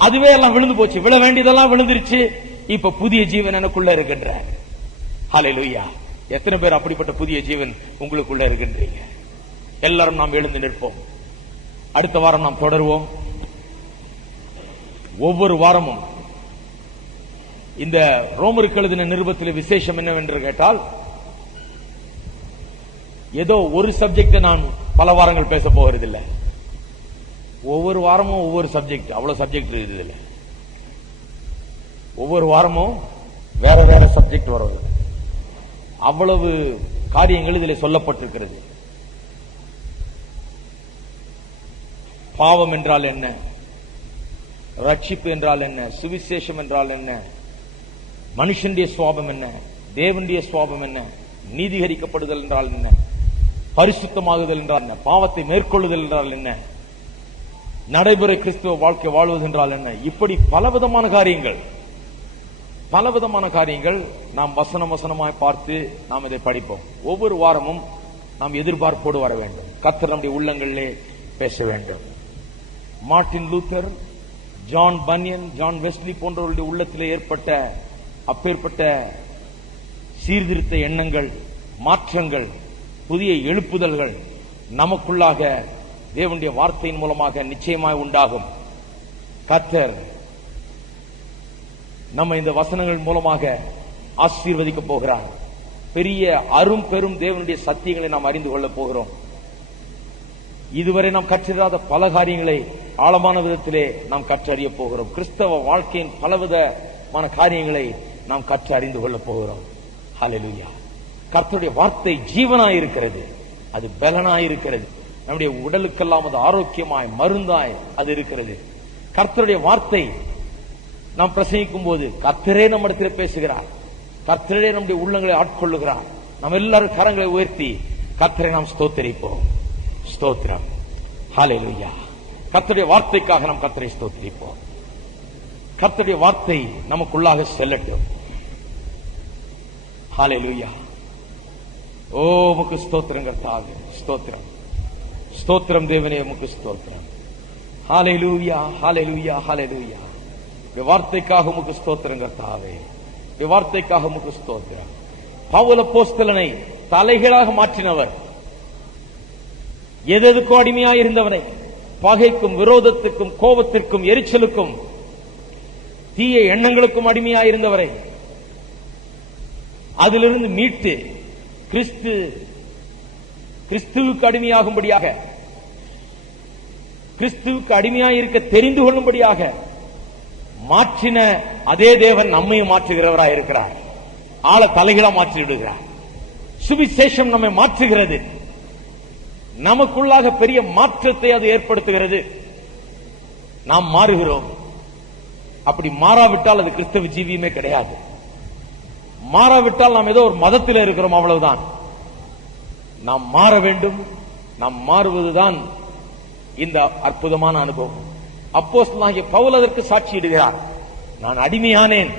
அதுவே எல்லாம் விழுந்து போச்சு, விழ வேண்டியதெல்லாம் விழுந்துருச்சு. இப்ப புதிய ஜீவன் எனக்குள்ள இருக்கின்ற. ஹல்லேலூயா. எத்தனை பேர் அப்படிப்பட்ட புதிய ஜீவன் உங்களுக்குள்ள இருக்கின்றீங்க? எல்லாரும் நாம் எழுந்து நிற்போம். அடுத்த வாரம் நாம் தொடருவோம். ஒவ்வொரு வாரமும் இந்த ரோமருக்கு எழுதின நிருபத்தில் விசேஷம் என்னவென்று கேட்டால், ஏதோ ஒரு சப்ஜெக்ட் நான் பல வாரங்கள் பேச போகிறதில்லை. ஒவ்வொரு வாரமும் ஒவ்வொரு சப்ஜெக்ட், அவ்வளவு சப்ஜெக்ட் இருக்குது. ஒவ்வொரு வாரமும் வேற வேற சப்ஜெக்ட் வருவது. அவ்வளவு காரியங்கள் இதில் சொல்லப்பட்டிருக்கிறது. பாவம் என்றால் என்ன, ரட்சிப்பு என்றால் என்ன, சுவிசேஷம் என்றால் என்ன, மனுஷனுடைய சுவாபம் என்ன, தேவனுடைய சுவாபம் என்ன, நீதிகரிக்கப்படுதல் என்றால் என்ன, பரிசுத்தமாகுதல் என்றால் என்ன, பாவத்தை மேற்கொள்ளுதல் என்றால் என்ன, நடைமுறை கிறிஸ்துவ வாழ்க்கை வாழ்வது என்றால் என்ன, இப்படி பலவிதமான காரியங்கள் நாம் வசனமாய் பார்த்து நாம் இதை படிப்போம். ஒவ்வொரு வாரமும் நாம் எதிர்பார்ப்போடு வர வேண்டும். கர்த்தர் நம்முடைய உள்ளங்களிலே பேச வேண்டும். Martin Luther, John Bunyan, John Wesley போன்றவர்களுடைய உள்ளத்திலே ஏற்பட்ட அப்பேற்பட்ட சீர்திருத்த எண்ணங்கள், மாற்றங்கள், புதிய எழுப்புதல்கள் நமக்குள்ளாக தேவனுடைய வார்த்தையின் மூலமாக நிச்சயமாய் உண்டாகும். கர்த்தர் நம்ம இந்த வசனங்கள் மூலமாக ஆசீர்வதிக்க போகிறார். பெரிய அரும் பெரும் தேவனுடைய சத்தியங்களை நாம் அறிந்து கொள்ள போகிறோம். இதுவரை நாம் கற்றிராத பல காரியங்களை ஆழமான விதத்திலே நாம் கற்றறிய போகிறோம். கிறிஸ்தவ வாழ்க்கையின் பலவிதமான காரியங்களை நாம் கற்று அறிந்து கொள்ள போகிறோம். ஹல்லேலூயா. கர்த்தருடைய வார்த்தை ஜீவனாயிருக்கிறது, அது பலனாயிருக்கிறது. நம்முடைய உடலுக்கெல்லாம் அது ஆரோக்கியமாய் மருந்தாய் அது இருக்கிறது. கர்த்தருடைய வார்த்தை நாம் பிரசங்கிக்கும் போது கர்த்தரே நம்மிடத்தில் பேசுகிறார். கர்த்தரே நம்முடைய உள்ளங்களை ஆட்கொள்ளுகிறார். நாம் எல்லாரும் கரங்களை உயர்த்தி கர்த்தரை நாம் ஸ்தோத்திரிப்போம். ஸ்தோத்திரம். ஹல்லேலூயா. கர்த்தருடைய வார்த்தைக்காக நாம் கர்த்தரை ஸ்தோத்திரிப்போம். கர்த்தருடைய வார்த்தை நமக்குள்ளாக செல்லட்டும். ஹல்லேலூயா. ஓ உமக்கு ஸ்தோத்திரம் கர்த்தாவே, ஸ்தோத்திரம் ஸ்தோத்திரம் தேவனே, உமக்கு ஸ்தோத்திரம். ஹல்லேலூயா, ஹல்லேலூயா, ஹல்லேலூயா. வார்த்தைக்காக உமக்கு ஸ்தோத்திரம் கர்த்தாவே, வார்த்தைக்காக உமக்கு ஸ்தோத்திரம். பவுல் அப்போஸ்தலனை தலைகளாக மாற்றினவர், எதற்கும் அடிமையாக இருந்தவனை, பகைக்கும் விரோதத்துக்கும் கோபத்திற்கும் எரிச்சலுக்கும் தீய எண்ணங்களுக்கும் அடிமையாக இருந்தவரை அதிலிருந்து மீட்டு கிறிஸ்துவுக்கு அடிமையாகும்படியாக, கிறிஸ்துவுக்கு அடிமையாக இருக்க தெரிந்து கொள்ளும்படியாக மாற்றின அதே தேவன் நம்மையும் மாற்றுகிறவராய் இருக்கிறார். ஆள தலைகளா மாற்றி விடுகிறார். சுவிசேஷம் நம்மை மாற்றுகிறது. நமக்குள்ளாக பெரிய மாற்றத்தை அது ஏற்படுத்துகிறது. நாம் மாறுகிறோம். அப்படி மாறாவிட்டால் அது கிறிஸ்தவ ஜீவியமே கிடையாது. மாறாவிட்டால் நாம் ஏதோ ஒரு மதத்தில் இருக்கிறோம், அவ்வளவுதான். நாம் மாற வேண்டும். நாம் மாறுவதுதான் இந்த அற்புதமான அனுபவம். அப்போஸ்தலனாகிய பவுல் அதற்கு சாட்சியிடுகிறார். நான் அடிமையானேன்,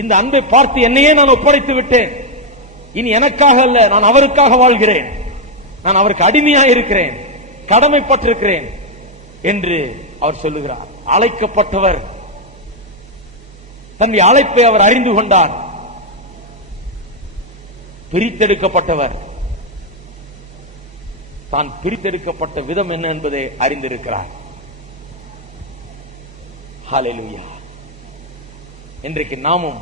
இந்த அன்பை பார்த்து என்னையே நான் ஒப்படைத்து விட்டேன். இனி எனக்காக அல்ல, நான் அவருக்காக வாழ்கிறேன். நான் அவருக்கு அடிமையாக இருக்கிறேன், கடமைப்பட்டிருக்கிறேன் என்று அவர் சொல்லுகிறார். அழைக்கப்பட்டவர் தன்னுடைய அழைப்பை அவர் அறிந்து கொண்டார். பிரித்தெடுக்கப்பட்டவர் தான் பிரித்தெடுக்கப்பட்ட விதம் என்ன என்பதை அறிந்திருக்கிறார். ஹல்லேலூயா. இன்றைக்கு நாமும்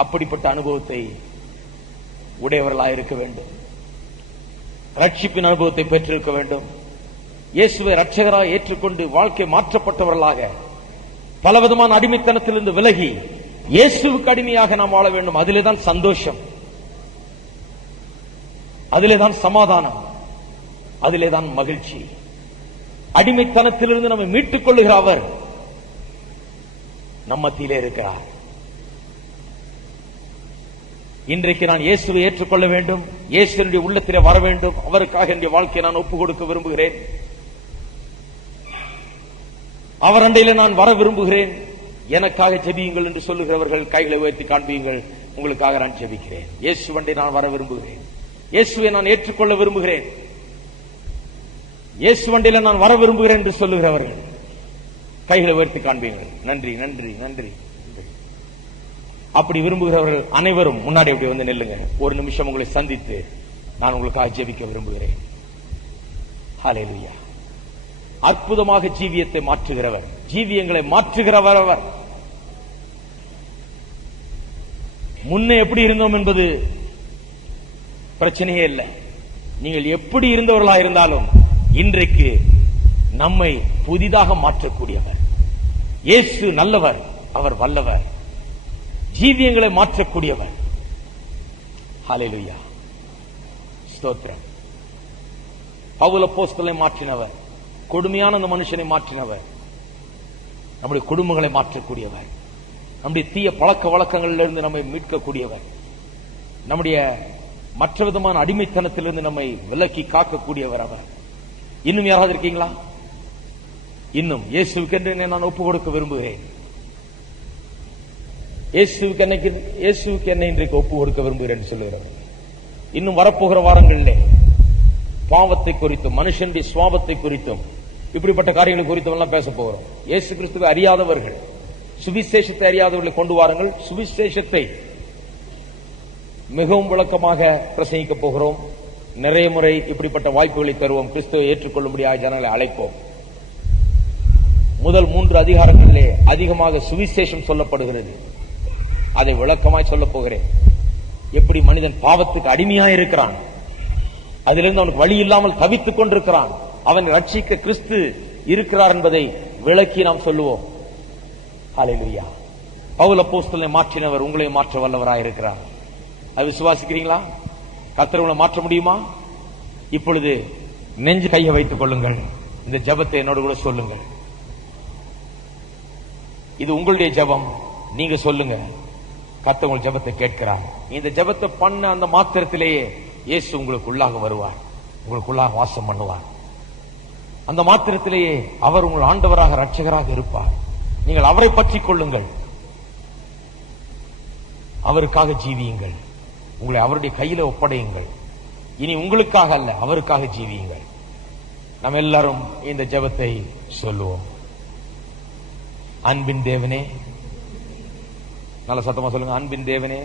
அப்படிப்பட்ட அனுபவத்தை உடையவர்களாக இருக்க வேண்டும். ரட்சிப்பின் அனுபவத்தை பெற்றிருக்க வேண்டும். இயேசுவை ரட்சகராக ஏற்றுக்கொண்டு வாழ்க்கை மாற்றப்பட்டவர்களாக பலவிதமான அடிமைத்தனத்திலிருந்து விலகி இயேசுவுக்கு அடிமையாக நாம் வாழ வேண்டும். அதிலே தான் சந்தோஷம், அதிலே தான் சமாதானம், அதிலே தான் மகிழ்ச்சி. அடிமைத்தனத்திலிருந்து நம்மை மீட்டுக் கொள்ளுகிற அவர் நம் மத்தியிலே இருக்கிறார். இன்றைக்கு நான் இயேசுவை ஏற்றுக்கொள்ள வேண்டும், இயேசுவினுடைய உள்ளத்திலே வர வேண்டும். அவருக்காக என்னுடைய வாழ்க்கையை நான் ஒப்புக் கொடுக்க விரும்புகிறேன். அவர் அண்டையில நான் வர விரும்புகிறேன். எனக்காக ஜெபியுங்கள் என்று சொல்லுகிறவர்கள் கைகளை உயர்த்தி காண்பியுங்கள். உங்களுக்காக நான் ஜெபிக்கிறேன். இயேசு அண்டை நான் வர விரும்புகிறேன். இயேசுவை நான் ஏற்றுக்கொள்ள விரும்புகிறேன். இயேசு அண்டையில நான் வர விரும்புகிறேன் என்று சொல்லுகிறவர்கள் கைகளை உயர்த்தி காண்பீர்கள். நன்றி, நன்றி, நன்றி. அப்படி விரும்புகிறவர்கள் அனைவரும் முன்னாடி அப்படி வந்து நில்லுங்க. ஒரு நிமிஷம் உங்களை சந்தித்து நான் உங்களுக்காக ஜெபிக்க விரும்புகிறேன். ஹல்லேலூயா. அற்புதமாக ஜீவியத்தை மாற்றுகிறவர், ஜீவியங்களை மாற்றுகிறவர் அவர். முன்னே எப்படி இருந்தோம் என்பது பிரச்சனையே இல்லை. நீங்கள் எப்படி இருந்தவர்களாக இருந்தாலும் இன்றைக்கு நம்மை புதிதாக மாற்றக்கூடியவர். இயேசு நல்லவர், அவர் வல்லவர். ஜீவியங்களை மாற்றக்கூடியவர். ஹல்லேலூயா, ஸ்தோத்திரம். பவுல் அப்போஸ்தலனை மாற்றினவர், கொடுமையான அந்த மனுஷனை மாற்றினவர், நம்முடைய குடும்பங்களை மாற்றக்கூடியவர், நம்முடைய தீய பழக்க வழக்கங்களிலிருந்து நம்மை மீட்கக்கூடியவர், நம்முடைய மற்ற விதமான அடிமைத்தனத்திலிருந்து நம்மை விலக்கி காக்கக்கூடியவர் அவர். இன்னும் யாராவது இருக்கீங்களா? இன்னும் இயேசுவுக்கு நான் ஒப்பு கொடுக்க விரும்புகிறேன். இயேசுவுக்கு என்னை இன்றைக்கு ஒப்பு கொடுக்க விரும்புகிறேன் சொல்லுகிறவர். இன்னும் வரப்போகிற வாரங்களிலே பாவத்தை குறித்தும் மனுஷனுடைய சுவாபத்தை குறித்தும் இப்படிப்பட்ட காரியங்களை குறித்தும் எல்லாம் பேச போகிறோம். இயேசு கிறிஸ்துவை அறியாதவர்கள், சுவிசேஷத்தை அறியாதவர்களை கொண்டு வாருங்கள். சுவிசேஷத்தை மிகவும் விளக்கமாக பிரசங்கிக்க போகிறோம். நிறைய முறை இப்படிப்பட்ட வாய்ப்புகளை தருவோம். கிறிஸ்துவை ஏற்றுக்கொள்ளும்படியாக ஜனங்களை அழைப்போம். முதல் 3 அதிகாரங்களிலே அதிகமாக சுவிசேஷம் சொல்லப்படுகிறது. அதை விளக்கமாய் சொல்ல போகிறேன். எப்படி மனிதன் பாவத்துக்கு அடிமையாக இருக்கிறான், அதிலிருந்து அவனுக்கு வழி இல்லாமல் தவித்துக் கொண்டிருக்கிறான், அவனை ரட்சிக்க கிறிஸ்து இருக்கிறார் என்பதை விளக்கி நாம் சொல்லுவோம். ஹல்லேலூயா. பவுல் அப்போஸ்தலனை மாற்றினவர் உங்களை மாற்ற வல்லவராய் இருக்கிறார். அது விசுவாசிக்கிறீங்களா? கர்த்தர் உங்களை மாற்ற முடியுமா? இப்பொழுது நெஞ்சு கையை வைத்துக் கொள்ளுங்கள். இந்த ஜெபத்தை என்னோடு கூட சொல்லுங்கள். இது உங்களுடைய ஜெபம். நீங்க சொல்லுங்க. கர்த்தர் உங்கள் ஜெபத்தை கேட்கிறார். இந்த ஜெபத்தை பண்ண அந்த மாத்திரத்திலேயே இயேசு உங்களுக்குள்ளாக வருவார், உங்களுக்குள்ளாக வாசம் பண்ணுவார். அந்த மாத்திரத்திலேயே அவர் உங்கள் ஆண்டவராக இரட்சகராக இருப்பார். நீங்கள் அவரை பற்றிக் கொள்ளுங்கள், அவருக்காக ஜீவியுங்கள், உங்களை அவருடைய கையில ஒப்படையுங்கள். இனி உங்களுக்காக அல்ல, அவருக்காக ஜீவியுங்கள். நாம் எல்லாரும் இந்த ஜெபத்தை சொல்லுவோம். அன்பின் தேவனே, நல்ல சத்தமா சொல்லுங்க. அன்பின் தேவனே,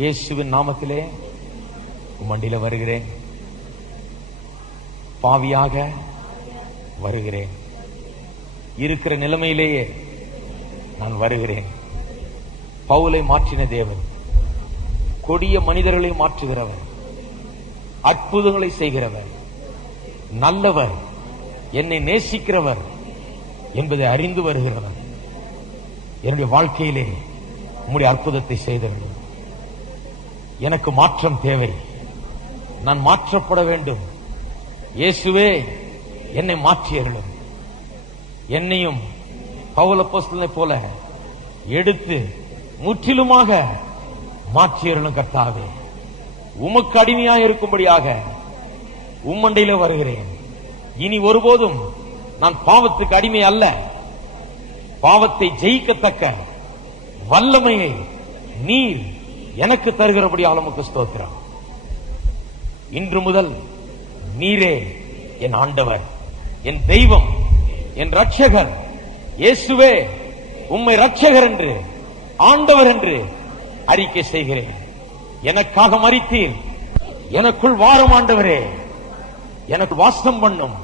இயேசுவின் நாமத்திலே உம்மண்டில வருகிறேன். பாவியாக வருகிறேன். இருக்கிற நிலைமையிலேயே நான் வருகிறேன். பவுலை மாற்றின தேவன், கொடிய மனிதர்களை மாற்றுகிறவர், அற்புதங்களை செய்கிறவர், நல்லவர், என்னை நேசிக்கிறவர் என்பதை அறிந்து வருகிறவர். என்னுடைய வாழ்க்கையிலே உம்முடைய அற்புதத்தை செய்தவர். எனக்கு மாற்றம் தேவை. நான் மாற்றப்பட வேண்டும். இயேசுவே, என்னை மாற்றியருளும். என்னையும் பவுல் அப்போஸ்தலனை போல எடுத்து முற்றிலுமாக மாற்றியருளும். கர்த்தாவே, உமக்கு அடிமையாக இருக்கும்படியாக உம்மண்டையில வருகிறேன். இனி ஒருபோதும் நான் பாவத்துக்கு அடிமை அல்ல. பாவத்தை ஜெயிக்கத்தக்க வல்லமையை நீர் எனக்கு தருகிறபடியால் உமக்கு ஸ்தோத்திரம். இன்று முதல் நீரே என் ஆண்டவர், என் தெய்வம், என் ரட்சகர். இயேசுவே, உம்மை ரட்சகர் என்று, ஆண்டவர் என்று அறிக்கை செய்கிறேன். எனக்காக மரித்தீர், எனக்குள் வாரும் ஆண்டவரே, எனக்கு வாசம் பண்ணும்.